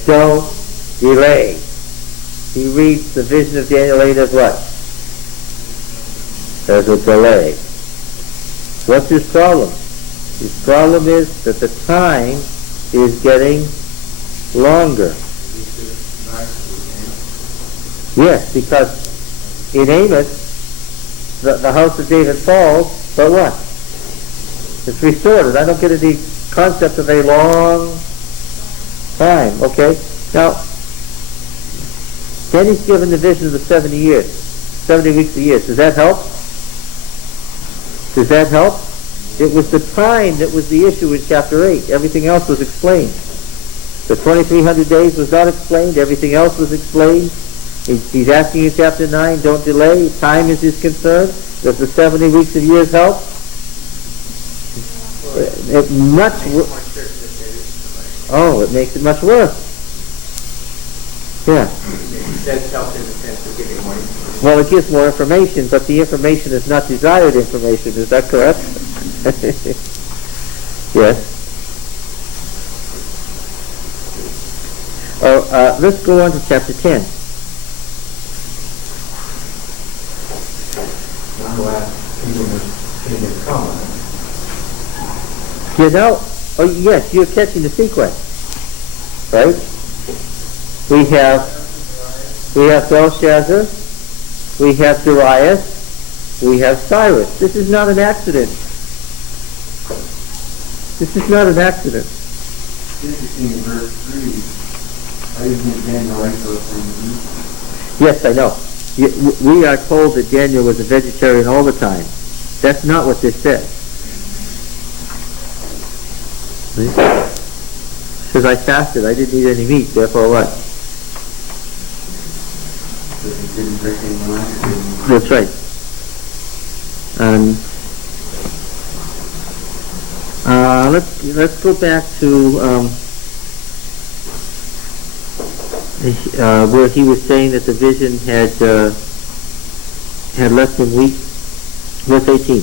Don't delay. He reads the vision of Daniel 8 as what? There's a delay. What's his problem? His problem is that the time is getting longer. Yes, because in Amos, the house of David falls, but what? It's restored. I don't get any concept of a long time. Okay? Now, then he's given the vision of the 70 years, 70 weeks a year. Does that help? Does that help? It was the time that was the issue in chapter 8. Everything else was explained. The 2,300 days was not explained. Everything else was explained. He's asking in chapter 9, don't delay. Time is his concern. Does the 70 weeks of years help? It makes it much worse. Yeah. It does help in the sense of giving more information. Well, it gives more information, but the information is not desired information. Is that correct? Yes. Let's go on to chapter 10. You know, oh yes, you're catching the sequence, right? We have Belshazzar, we have Darius, we have Cyrus. This is not an accident. This is not an accident. It's interesting in verse 3. I didn't think Daniel liked those things. Yes, I know. We are told that Daniel was a vegetarian all the time. That's not what this says. It says I fasted, I didn't eat any meat, therefore what? He didn't drink any wine. That's right. Let's go back to where he was saying that the vision had left him weak. Verse 18.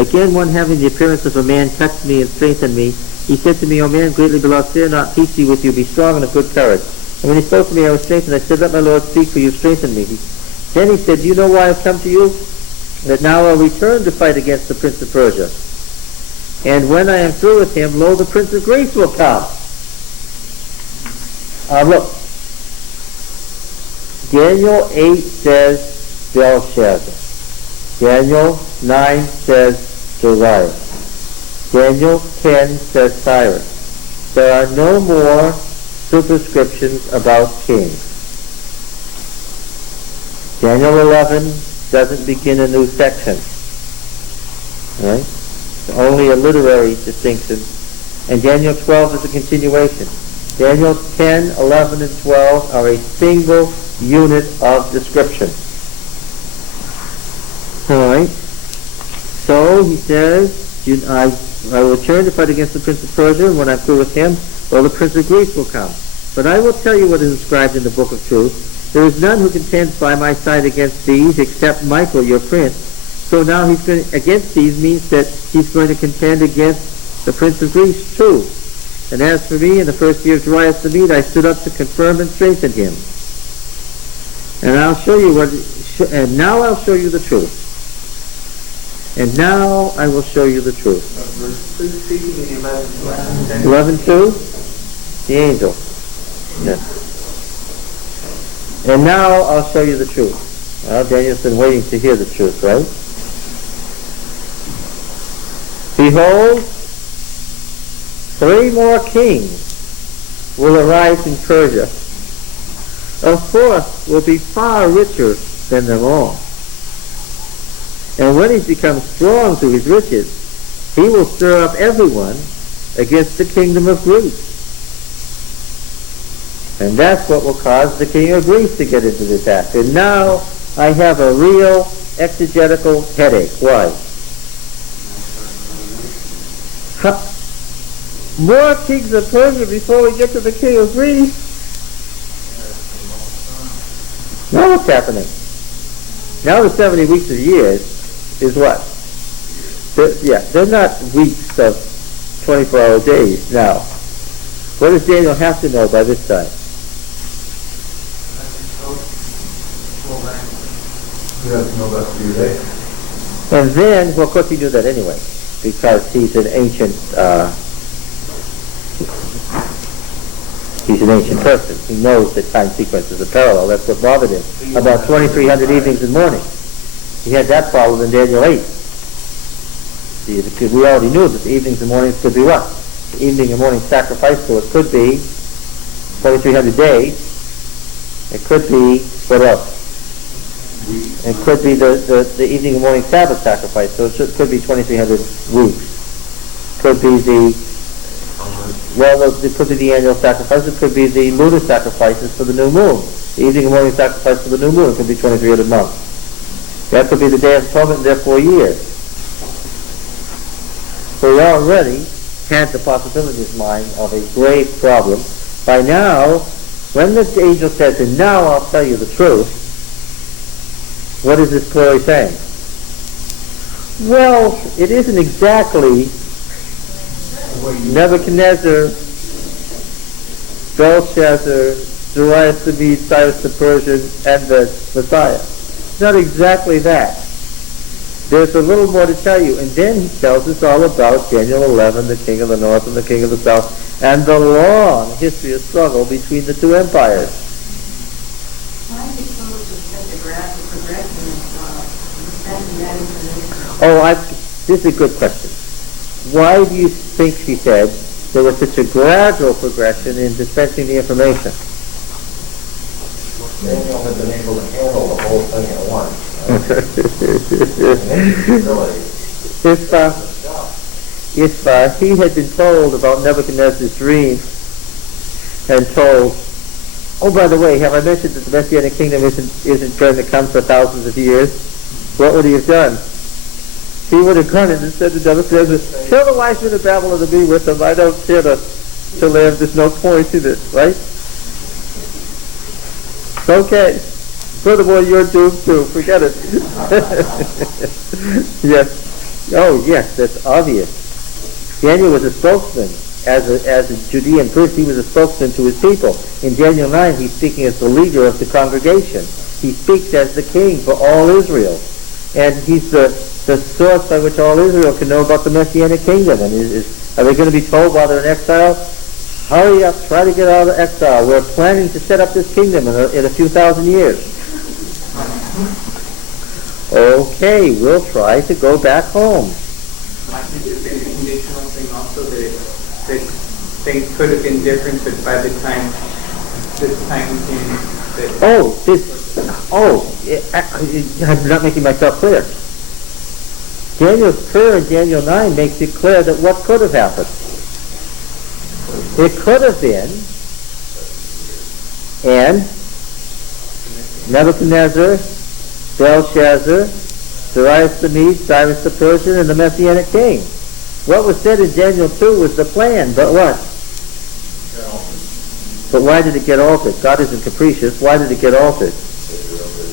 Again, one having the appearance of a man touched me and strengthened me. He said to me, O man, greatly beloved, fear not, peace be with you, be strong and of good courage. And when he spoke to me, I was strengthened. I said, let my Lord speak, for you have strengthened me. Then he said, do you know why I've come to you? That now I'll return to fight against the prince of Persia. And when I am through with him, lo, the Prince of Greece will come. Look. Daniel 8 says Belshazzar. Daniel 9 says Darius. Daniel 10 says Cyrus. There are no more superscriptions about kings. Daniel 11 doesn't begin a new section. Right? It's only a literary distinction. And Daniel 12 is a continuation. Daniel 10, 11, and 12 are a single unit of description. All right. So he says, I will return to fight against the prince of Persia, and when I'm through with him, well, the prince of Greece will come. But I will tell you what is inscribed in the book of truth. There is none who contends by my side against these, except Michael, your prince. So now he's going against these means that he's going to contend against the prince of Greece too. And as for me, in the first year of Darius the Mede, I stood up to confirm and strengthen him. And I'll show you and now I'll show you the truth. And now I will show you the truth. Who's speaking in 11:2? 11:2? The angel. Yes. And now I'll show you the truth. Well, Daniel's been waiting to hear the truth, right? Behold, 3 more kings will arise in Persia. A 4th will be far richer than them all. And when he's become strong through his riches, he will stir up everyone against the kingdom of Greece. And that's what will cause the king of Greece to get into this act. And now I have a real exegetical headache. Why? More kings of Persia before we get to the king of Greece. Now what's happening? Now the 70 weeks of years is what? They're not weeks of 24-hour days now. What does Daniel have to know by this time? He doesn't know about 3 days. And then, well, of course he knew that anyway, because he's an ancient person. He knows that time sequences are parallel. That's what bothered him. About 2,300 evenings and mornings. He had that problem in Daniel 8. See, because we already knew that the evenings and mornings could be what? The evening and morning sacrifice, so it could be 2,300 days. It could be, what else? It could be the evening and morning Sabbath sacrifice, so it could be 2,300 weeks. could be it could be the annual sacrifice, it could be the lunar sacrifices for the new moon. The evening and morning sacrifice for the new moon, it could be 23 of the month. That could be the Day of Atonement in their 4 years. So he already had the possibility in his mind of a grave problem. By now, when the angel says, and now I'll tell you the truth, what is this clearly saying? Well, it isn't exactly Nebuchadnezzar, Belshazzar, Darius the Mede, Cyrus the Persian, and the Messiah. It's not exactly that. There's a little more to tell you. And then he tells us all about Daniel 11, the king of the north and the king of the south, and the long history of struggle between the two empires. Why do you suppose there's such a gradual progression in dispensing that information? This is a good question. Why do you think, she said, there was such a gradual progression in dispensing the information? Daniel had been able to handle the whole thing at once. If he had been told about Nebuchadnezzar's dream and told, oh, by the way, have I mentioned that the Messianic kingdom isn't going to come for thousands of years? What would he have done? He would have gone in and said to Nebuchadnezzar, tell the wise men of Babylon to be with them. I don't care to live. There's no point in it, right? Okay. Furthermore, you're doomed too. Forget it. Yes. Oh, yes, that's obvious. Daniel was a spokesman. As a Judean priest, he was a spokesman to his people. In Daniel 9, he's speaking as the leader of the congregation. He speaks as the king for all Israel. And he's the source by which all Israel can know about the Messianic kingdom. And are they going to be told while they're in exile, hurry up, try to get out of exile. We're planning to set up this kingdom in a few thousand years. Okay, we'll try to go back home. I think there's been a conditional thing also that things could have been different, but by the time this time came, I'm not making myself clear. Daniel's prayer in Daniel 9 makes it clear that what could have happened. It could have been, and Nebuchadnezzar, Belshazzar, Darius the Mede, Cyrus the Persian, and the Messianic king. What was said in Daniel 2 was the plan, but what? But why did it get altered? God isn't capricious. Why did it get altered?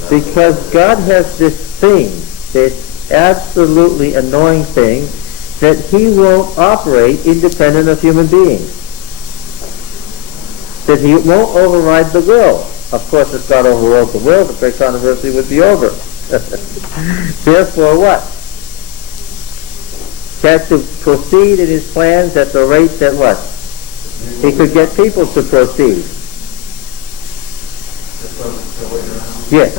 Because God has this thing, this absolutely annoying thing, that he won't operate independent of human beings. That he won't override the will. Of course, if God overrode the will, the great controversy would be over. Therefore, what? He had to proceed in his plans at the rate that what? He could get people to proceed. Yes,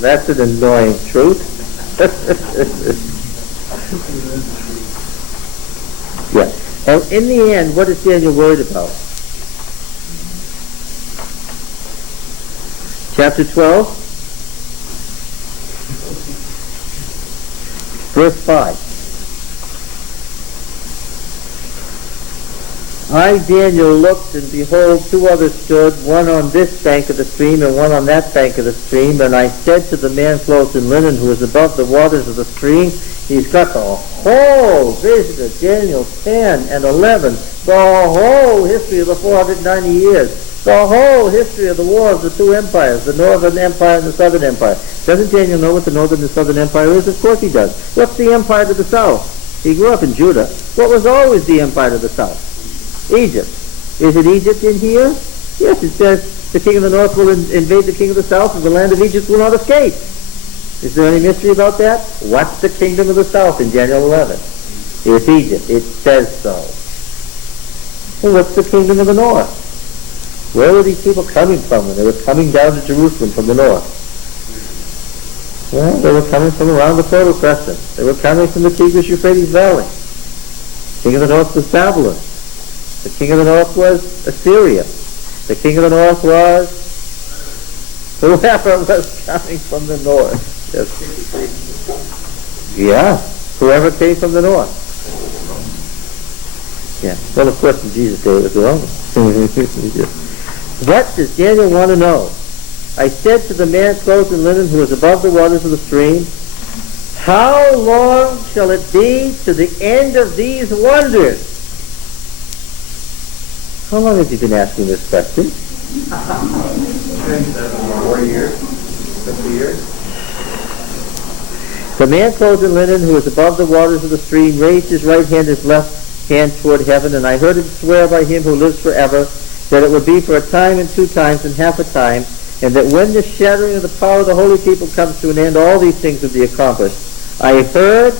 that's an annoying truth. Yeah. And in the end, what is Daniel worried about? Chapter 12, verse 5. I, Daniel, looked, and behold, two others stood, one on this bank of the stream and one on that bank of the stream. And I said to the man clothed in linen who was above the waters of the stream, he's got the whole vision of Daniel 10 and 11, the whole history of the 490 years, the whole history of the war of the two empires, the northern empire and the southern empire. Doesn't Daniel know what the northern and the southern empire is? Of course he does. What's the empire to the south? He grew up in Judah. What was always the empire to the south? Egypt. Is it Egypt in here? Yes, it says the king of the north will invade the king of the south, and the land of Egypt will not escape. Is there any mystery about that? What's the kingdom of the south in Daniel 11? It's Egypt. It says so. Well, what's the kingdom of the north? Where were these people coming from when they were coming down to Jerusalem from the north? Well, they were coming from around the Fertile Crescent. They were coming from the Tigris-Euphrates Valley. The king of the north was Babylon. The king of the north was Assyria. The king of the north was whoever was coming from the north. Yes. Yeah, whoever came from the north. Yeah. Well, of course, in Jesus' day, it was the Romans. What does Daniel want to know? I said to the man clothed in linen who was above the waters of the stream, how long shall it be to the end of these wonders? How long has he been asking this question? 40 years, 50 years. The man clothed in linen who was above the waters of the stream raised his right hand, his left hand toward heaven, and I heard him swear by him who lives forever that it would be for a time and 2 times and half a time, and that when the shattering of the power of the holy people comes to an end, all these things would be accomplished. I heard,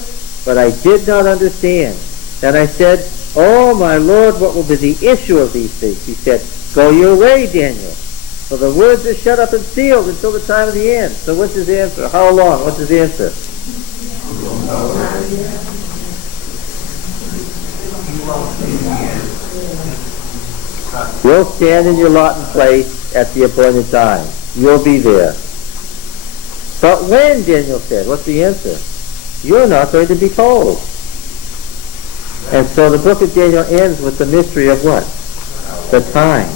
but I did not understand. And I said, oh, my Lord, what will be the issue of these things? He said, go your way, Daniel, for the words are shut up and sealed until the time of the end. So what's his answer? How long? What's his answer? You'll stand in your lot and place at the appointed time. You'll be there. But when, Daniel said, what's the answer? You're not going to be told. And so the book of Daniel ends with the mystery of what? The time.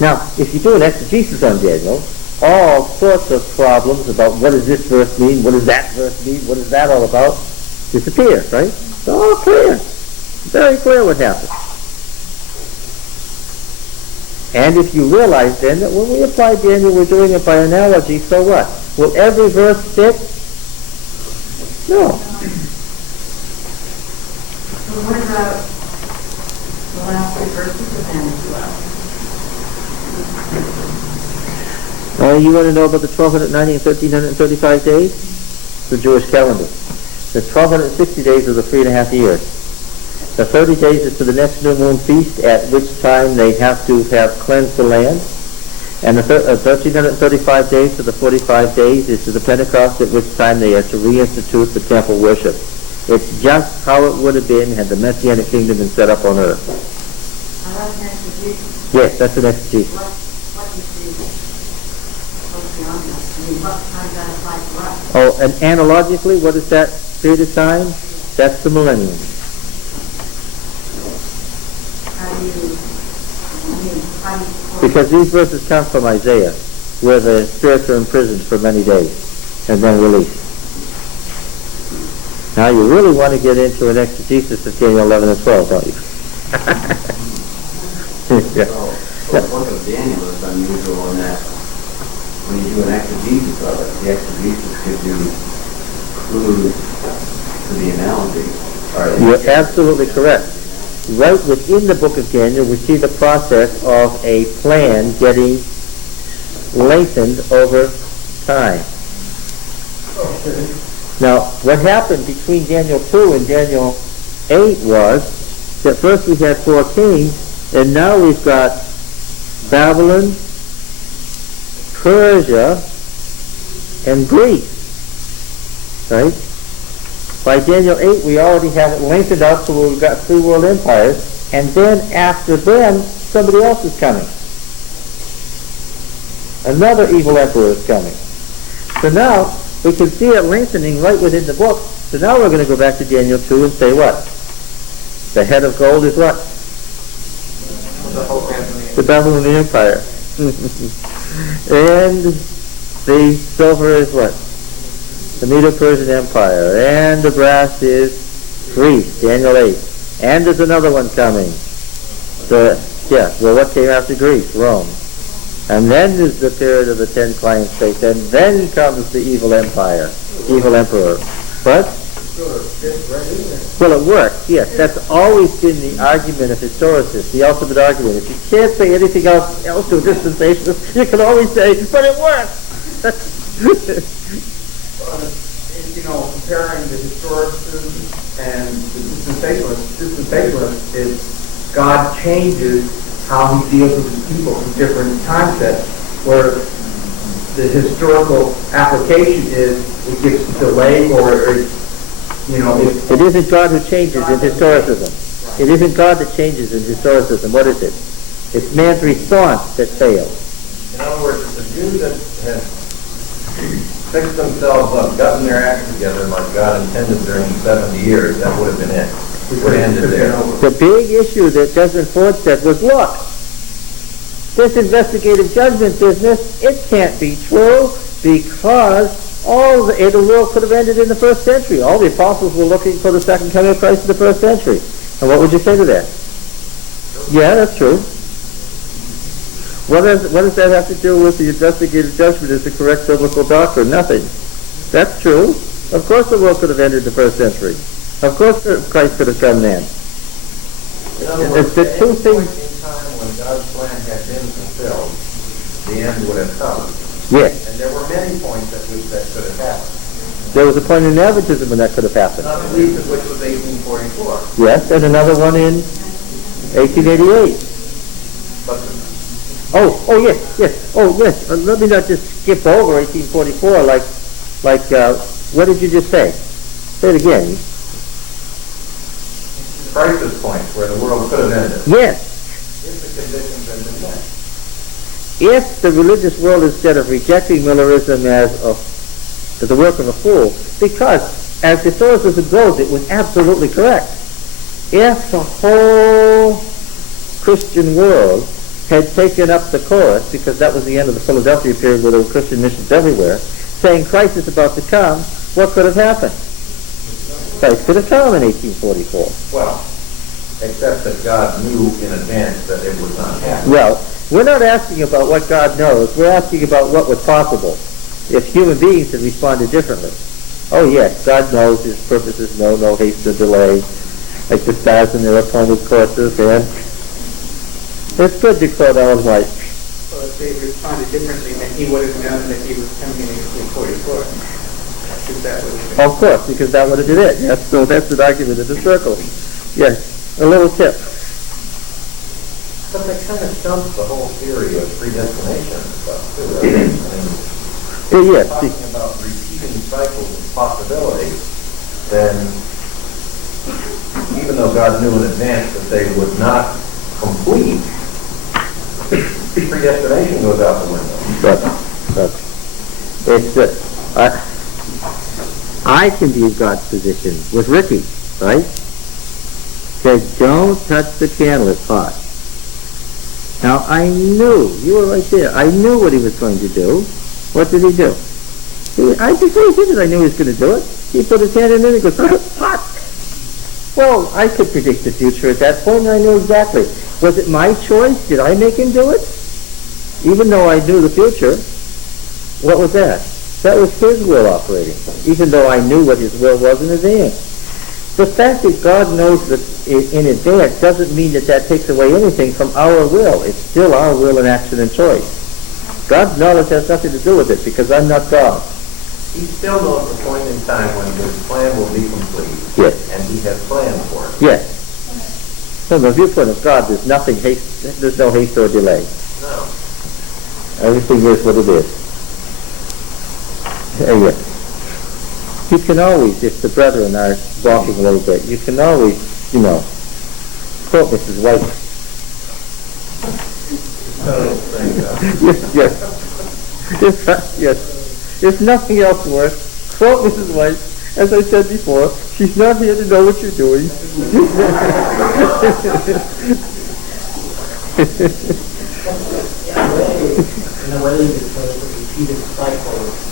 Now, if you do an exegesis on Daniel, all sorts of problems about what does this verse mean, what does that verse mean, what is that all about, disappear, right? It's all clear. Very clear what happened. And if you realize then that when we apply Daniel, we're doing it by analogy, so what? Will every verse fit? No. So what about the last 3 verses of Daniel 12? You want to know about the 1290 and 1335 days? The Jewish calendar. The 1260 days are the 3.5 years. The 30 days is to the next new moon feast, at which time they have to have cleansed the land. And the 1335 days to the 45 days is to the Pentecost, at which time they are to reinstitute the temple worship. It's just how it would have been had the Messianic kingdom been set up on earth. That's an exegesis. Yes, that's an exegesis. What is the what's beyond that? I mean, how does that apply to us? Oh, and analogically, what is that period of time? That's the millennium. How do you Because these verses come from Isaiah, where the spirits are imprisoned for many days and then released. Now you really want to get into an exegesis of Daniel 11 and 12, don't you? Yeah. So the book of Daniel is unusual in that when you do an exegesis of it, the exegesis gives you clues to the analogy. You're absolutely correct. Right within the book of Daniel, we see the process of a plan getting lengthened over time. Now, what happened between Daniel 2 and Daniel 8 was that first we had 4 kings, and now we've got Babylon, Persia, and Greece. Right? By Daniel 8, we already have it lengthened out so we've got 3 world empires, and then after them, somebody else is coming. Another evil emperor is coming. So now, we can see it lengthening right within the book. So now we're going to go back to Daniel 2 and say what? The head of gold is what? The Babylonian Empire. And the silver is what? The Medo-Persian Empire. And the brass is Greece, Daniel 8. And there's another one coming. Well, what came after Greece? Rome. And then there's the period of the 10 client states. And then comes the evil empire, evil emperor. What? Well, it works, yes. That's always been the argument of historicists, the ultimate argument. If you can't say anything else to a dispensationalist, you can always say, but it works. Comparing the historicism and the dispensationalist is God changes how he deals with his people in different time sets, where the historical application is it gets delayed It isn't God who changes in historicism. It isn't God that changes in historicism. What is it? It's man's response that fails. In other words, it's a Jew that has fixed themselves up, gotten their act together like God intended during the 70 years, that would have been it. We would have ended there. The big issue that Desmond Ford said was, look, this investigative judgment business, it can't be true because the world could have ended in the first century. All the apostles were looking for the second coming of Christ in the first century. And what would you say to that? Yeah, that's true. What does that have to do with the investigative judgment as the correct biblical doctrine? Nothing. That's true. Of course the world could have ended the first century. Of course Christ could have come then. In other words, at any point in time when God's plan had been fulfilled, the end would have come. Yes. And there were many points at which that could have happened. There was a point in Adventism when that could have happened. Not the least of which was 1844. Yes, and another one in 1888. But Oh, yes. Oh, yes. Let me not just skip over 1844 like, what did you just say? Say it again. crisis points where the world could have ended. Yes. If the conditions had been met. If the religious world, instead of rejecting Millerism as the work of a fool, because as historicism goes, it was absolutely correct. If the whole Christian world had taken up the chorus, because that was the end of the Philadelphia period where there were Christian missions everywhere, saying Christ is about to come, what could have happened? Christ could have come in 1844. Well, except that God knew in advance that it would not happen. Well, we're not asking about what God knows. We're asking about what was possible if human beings had responded differently. Oh yes, God knows His purposes know no haste or delay, like the stars in their appointed courses, and it's good to quote Ellen White. Well, if they responded differently, then He would have known that He was coming in 1844. Is that what it is? Of course, because that would have been it. Yes, so that's an argument in the circle. Yes, a little tip. But that kind of stumps the whole theory of predestination and stuff, too. Right? I mean, Yes. talking about repeating cycles of possibility, then even though God knew in advance that they would not complete, predestination goes out the window. But it's I can be in God's position with Ricky, right? Said, don't touch the candle, it's hot. Now, I knew, you were right there, I knew what he was going to do. What did he do? I just did it, I knew he was going to do it. He put his hand in there and he goes, hot! Well, I could predict the future at that point, and I knew exactly. Was it my choice? Did I make him do it? Even though I knew the future, what was that? That was His will operating, even though I knew what His will was in advance. The fact that God knows that in advance doesn't mean that takes away anything from our will. It's still our will and action and choice. God's knowledge has nothing to do with it because I'm not God. He still knows the point in time when His plan will be complete. Yes. And He has planned for it. Yes. From the viewpoint of God, there's no haste or delay. No. Everything is what it is. Yes. You can always, if the brethren are walking a little bit, you can always, quote Mrs. White. Yes. If nothing else works, quote Mrs. White. As I said before, she's not here to know what you're doing. In a way, because the repeated cycles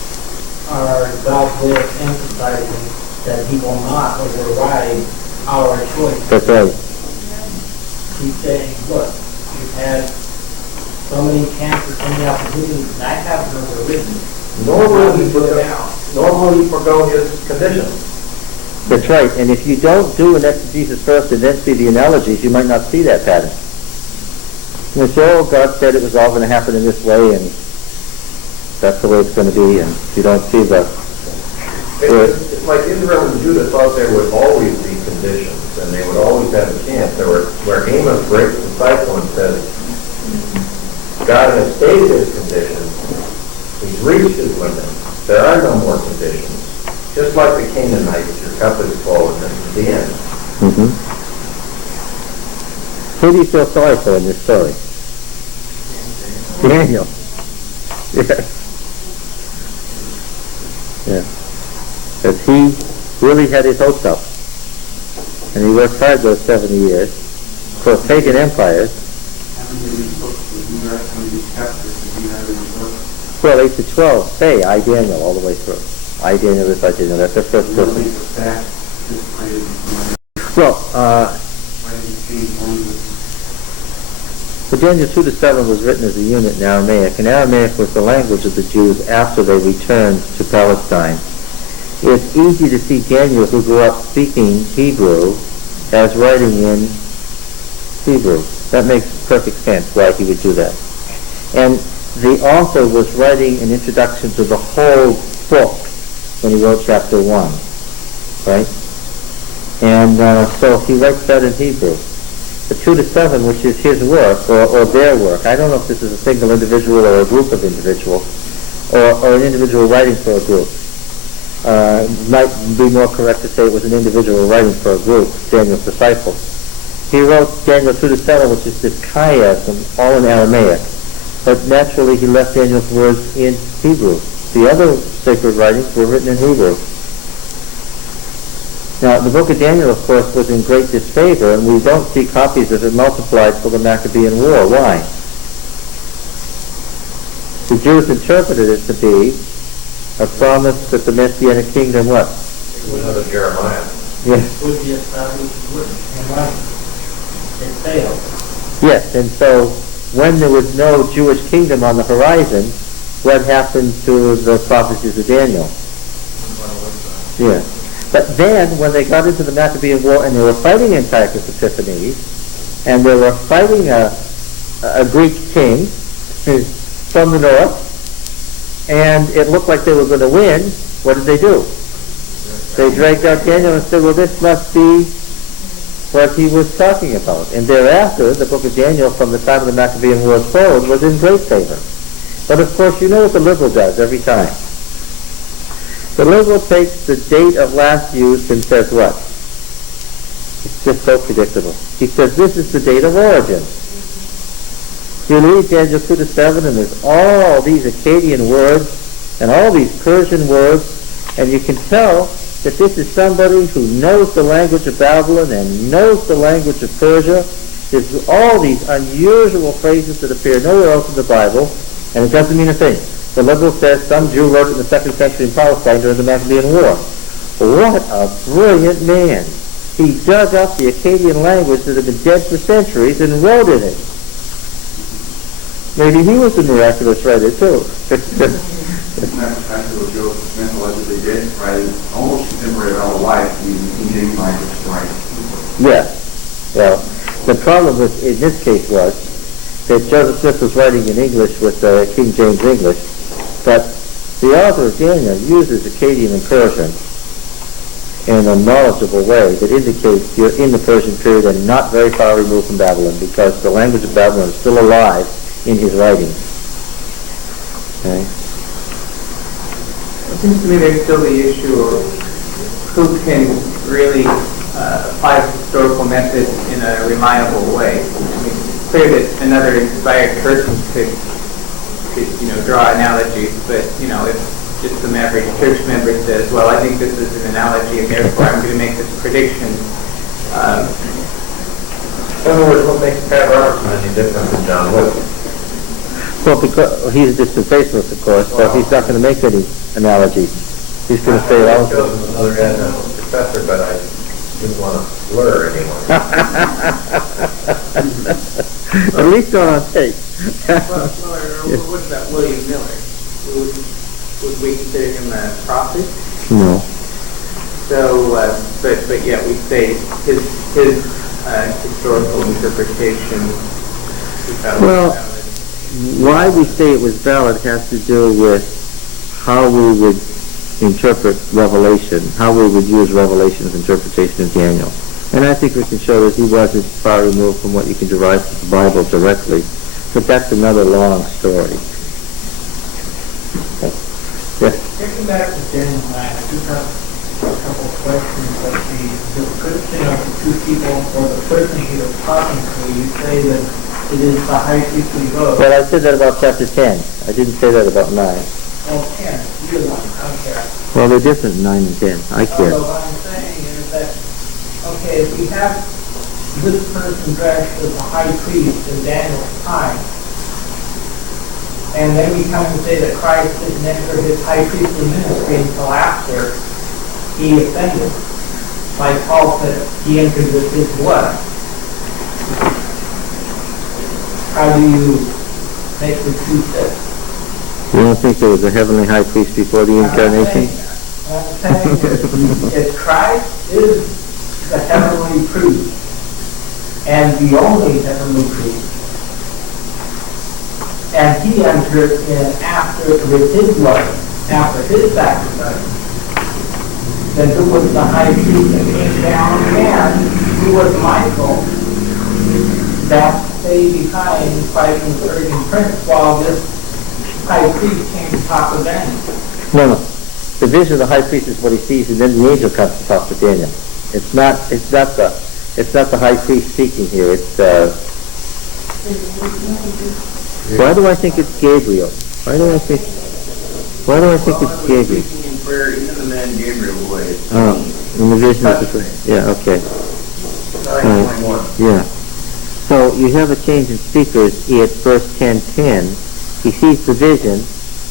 are God's way of emphasizing that He will not override our choice. That's right. He's saying, look, you've had so many chances, so many opportunities, and I haven't overridden. Nor will He forgo His conditions. That's right. And if you don't do an exegesis first and then see the analogies, you might not see that pattern. You say, oh, God said it was all going to happen in this way, and that's the way it's going to be, and you don't see the... It's like Israel and Judah thought there would always be conditions, and they would always have a chance. Where Amos breaks the cycle and says, God has stated His conditions, He's reached His limit, there are no more conditions. Just like the Canaanites, your cup is full, and this is the end. Mm-hmm. Who do you feel sorry for in this story? Daniel. Yes. Yeah. Because he really had his hopes up. And he worked hard those 70 years for pagan empires. How many of these books would you recommend these chapters that you have in your book? Well, 8 to 12 say I, Daniel, all the way through. I, Daniel, this, I, Daniel. That's the first You don't person. think the fact this created Well, why did you change language? but Daniel 2 to 7 was written as a unit in Aramaic, and Aramaic was the language of the Jews after they returned to Palestine. It's easy to see Daniel, who grew up speaking Hebrew, as writing in Hebrew. That makes perfect sense why he would do that. And the author was writing an introduction to the whole book when he wrote chapter 1, right? And so he writes that in Hebrew. The 2 to 7, which is his work, or their work, I don't know if this is a single individual or a group of individuals, or an individual writing for a group. Might be more correct to say it was an individual writing for a group, Daniel's disciples. He wrote Daniel 2 to 7, which is this chiasm, all in Aramaic. But naturally he left Daniel's words in Hebrew. The other sacred writings were written in Hebrew. Now, the book of Daniel, of course, was in great disfavor, and we don't see copies of it multiplied till the Maccabean War. Why? The Jews interpreted it to be a promise that the Messianic kingdom, what? Another Jeremiah. Yeah. Would be established and right. It failed. Yes, and so when there was no Jewish kingdom on the horizon, what happened to the prophecies of Daniel? Yeah. But then, when they got into the Maccabean War and they were fighting Antiochus Epiphanes, and they were fighting a Greek king from the north, and it looked like they were going to win, what did they do? They dragged out Daniel and said, well, this must be what he was talking about. And thereafter, the book of Daniel, from the time of the Maccabean Wars forward, was in great favor. But of course, you know what the liberal does every time. The liberal takes the date of last use and says what? It's just so predictable. He says, this is the date of origin. You read Daniel 2 to 7, and there's all these Akkadian words and all these Persian words, and you can tell that this is somebody who knows the language of Babylon and knows the language of Persia. There's all these unusual phrases that appear nowhere else in the Bible, and it doesn't mean a thing. The liberal says some Jew wrote it in the 2nd century in Palestine during the Maccabean War. What a brilliant man. He dug up the Akkadian language that had been dead for centuries and wrote in it. Maybe he was a miraculous writer too. Isn't that precisely what Joseph Smith allegedly did, right? Almost contemporary of our life, using King James language to write. Yes. Well, the problem with, in this case was that Joseph Smith was writing in English with King James English, but the author of Daniel uses Akkadian and Persian in a knowledgeable way that indicates you're in the Persian period and not very far removed from Babylon, because the language of Babylon is still alive in his writings. Okay? It seems to me there's still the issue of who can really apply the historical method in a reliable way. I mean, it's clear that another inspired person could draw analogies, but, if just some average church member says, well, I think this is an analogy, and therefore I'm going to make this prediction. In other words, what makes Pat Robertson any different than John Wood? Well, because he's a dispensationalist, of course, so he's not going to make any analogies. He's going to say it all. I've chosen another professor, but I didn't want to slur anyone. At least not on tape. What about William Miller? Would we consider him a prophet? No. So, but yet we say his historical interpretation is valid. Well, why we say it was valid has to do with how we would interpret Revelation, how we would use Revelation's interpretation of Daniel. And I think we can show that he wasn't far removed from what you can derive from the Bible directly. But that's another long story. Yes? Getting back to Daniel 9, I do have a couple of questions. Like the description of the two people or the person he was talking to, you say that it is the high priestly vote. Well, I said that about chapter 10. I didn't say that about 9. Oh, 10. Either one. I don't care. Well, they're different, 9 and 10. I No, care. what I'm saying is that, okay, if we have this person dressed as a high priest in Daniel's time, and then we come and say that Christ didn't enter his high priestly ministry until after he ascended. Like Paul said, he entered with his blood. How do you make the two fit? You don't think there was a heavenly high priest before the incarnation? What I'm saying is, if Christ is the heavenly priest, and the only heavenly priest, and he entered in after, with his blood, after his sacrifice, then who was the high priest that came down, and who was Michael that stayed behind fighting the urging prince while this high priest came to talk with Daniel? No. The vision of the high priest is what he sees, and then the angel comes to talk to Daniel. It's not the high priest speaking here. It's why do I think it's Gabriel? Why do I think it's Gabriel? Speaking in prayer, even the man Gabriel was. Oh, in the vision of the yeah, okay. 9:21. Yeah. So you have a change in speakers at verse 10:10. He sees the vision.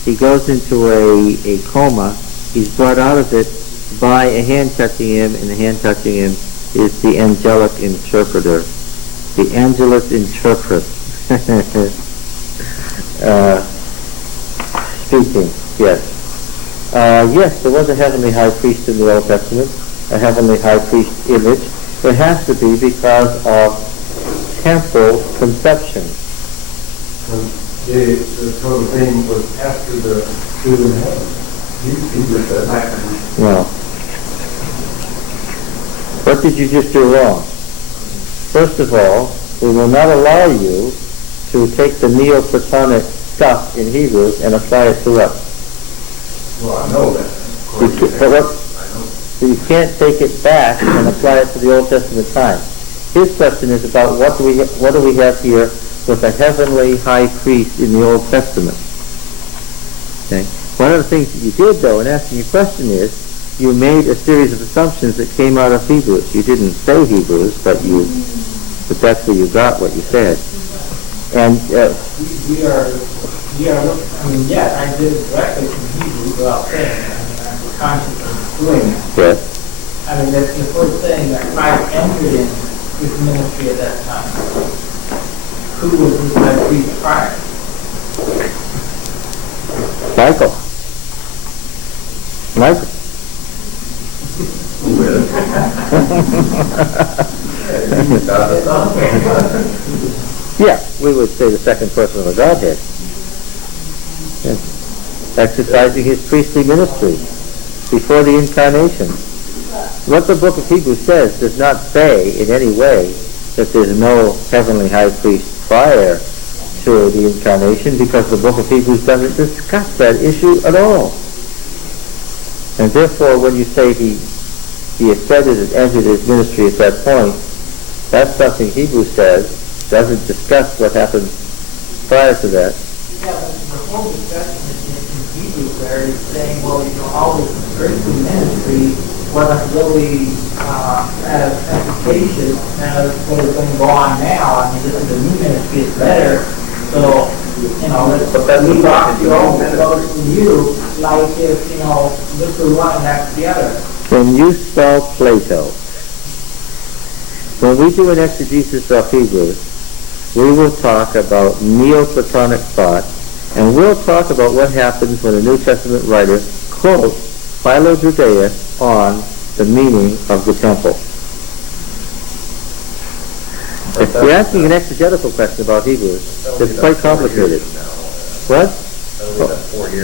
He goes into a coma. He's brought out of it by a hand touching him, and the hand touching him is the angelic interpreter. The angelus interpret. Speaking, yes. Yes, there was a heavenly high priest in the Old Testament, a heavenly high priest image. There has to be because of temple conception. The sort of thing was after the two in heaven. He just said that. No. What did you just do wrong? First of all, we will not allow you to take the Neoplatonic stuff in Hebrews and apply it to us. Well, I know that. So you can't take it back and apply it to the Old Testament time. His question is about what do we have here with a heavenly high priest in the Old Testament. Okay. One of the things that you did, though, in asking your question is you made a series of assumptions that came out of Hebrews. You didn't say Hebrews, but that's where you got what you said. And we are, I mean, yes, I did it directly from Hebrew without saying it. I mean, I'm conscious of doing it. yes. I mean, that's the first thing that Christ entered in his ministry at that time. Who was his high priest prior? Michael. Yeah, we would say the second person of the Godhead. Yes. Exercising his priestly ministry before the incarnation. What the book of Hebrews says does not say in any way that there's no heavenly high priest prior to the incarnation, because the book of Hebrews doesn't discuss that issue at all. And therefore, when you say he ascended and entered his ministry at that point, that's something Hebrews says, doesn't discuss what happened prior to that. Yeah, but the whole discussion in Hebrews there is saying, well, all this earthly ministry wasn't really as efficacious as what is going to go on now. I mean, this is the new ministry, it's better. So, let's leave off the old and go to you, like if, this is one and that's the other. When you spell Plato, when we do an exegesis of Hebrews, we will talk about Neoplatonic thought, and we'll talk about what happens when a New Testament writer quotes Philo-Judaeus on the meaning of the temple. If you're asking an exegetical question about Hebrews, it's quite complicated. What?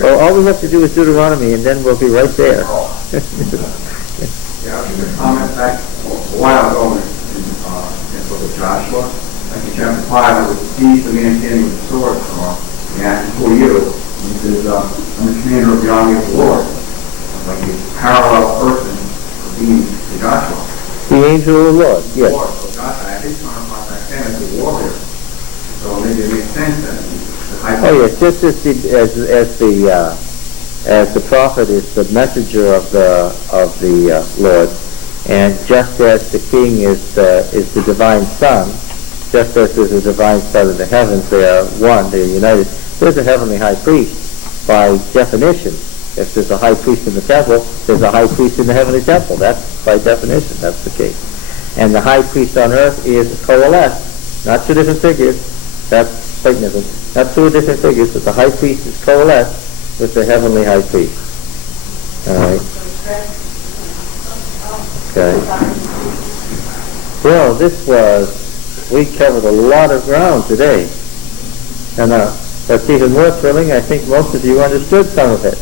All we have to do is Deuteronomy, and then we'll be right there. Yeah, I was going to comment back a while ago in the book of Joshua, like in chapter 5, I would seize the man standing with the sword and asked, who are you? And he says, I'm the commander of the army of the Lord. Like a parallel person being to Joshua. The angel of the Lord, yes. So Joshua, I did come across that man as a warrior. So maybe it makes sense that Oh yes, just as the as the prophet is the messenger of the Lord, and just as the king is the divine son, just as there's a divine son in the heavens, they are one, they are united. There's a heavenly high priest by definition. If there's a high priest in the temple, there's a high priest in the heavenly temple. That's by definition, that's the case. And the high priest on earth is coalesced, not two different figures. That's Platonism. Not two different figures, but the high priest is coalesced with the heavenly high priest. All right. Okay. Well, we covered a lot of ground today. And that's even more thrilling. I think most of you understood some of it.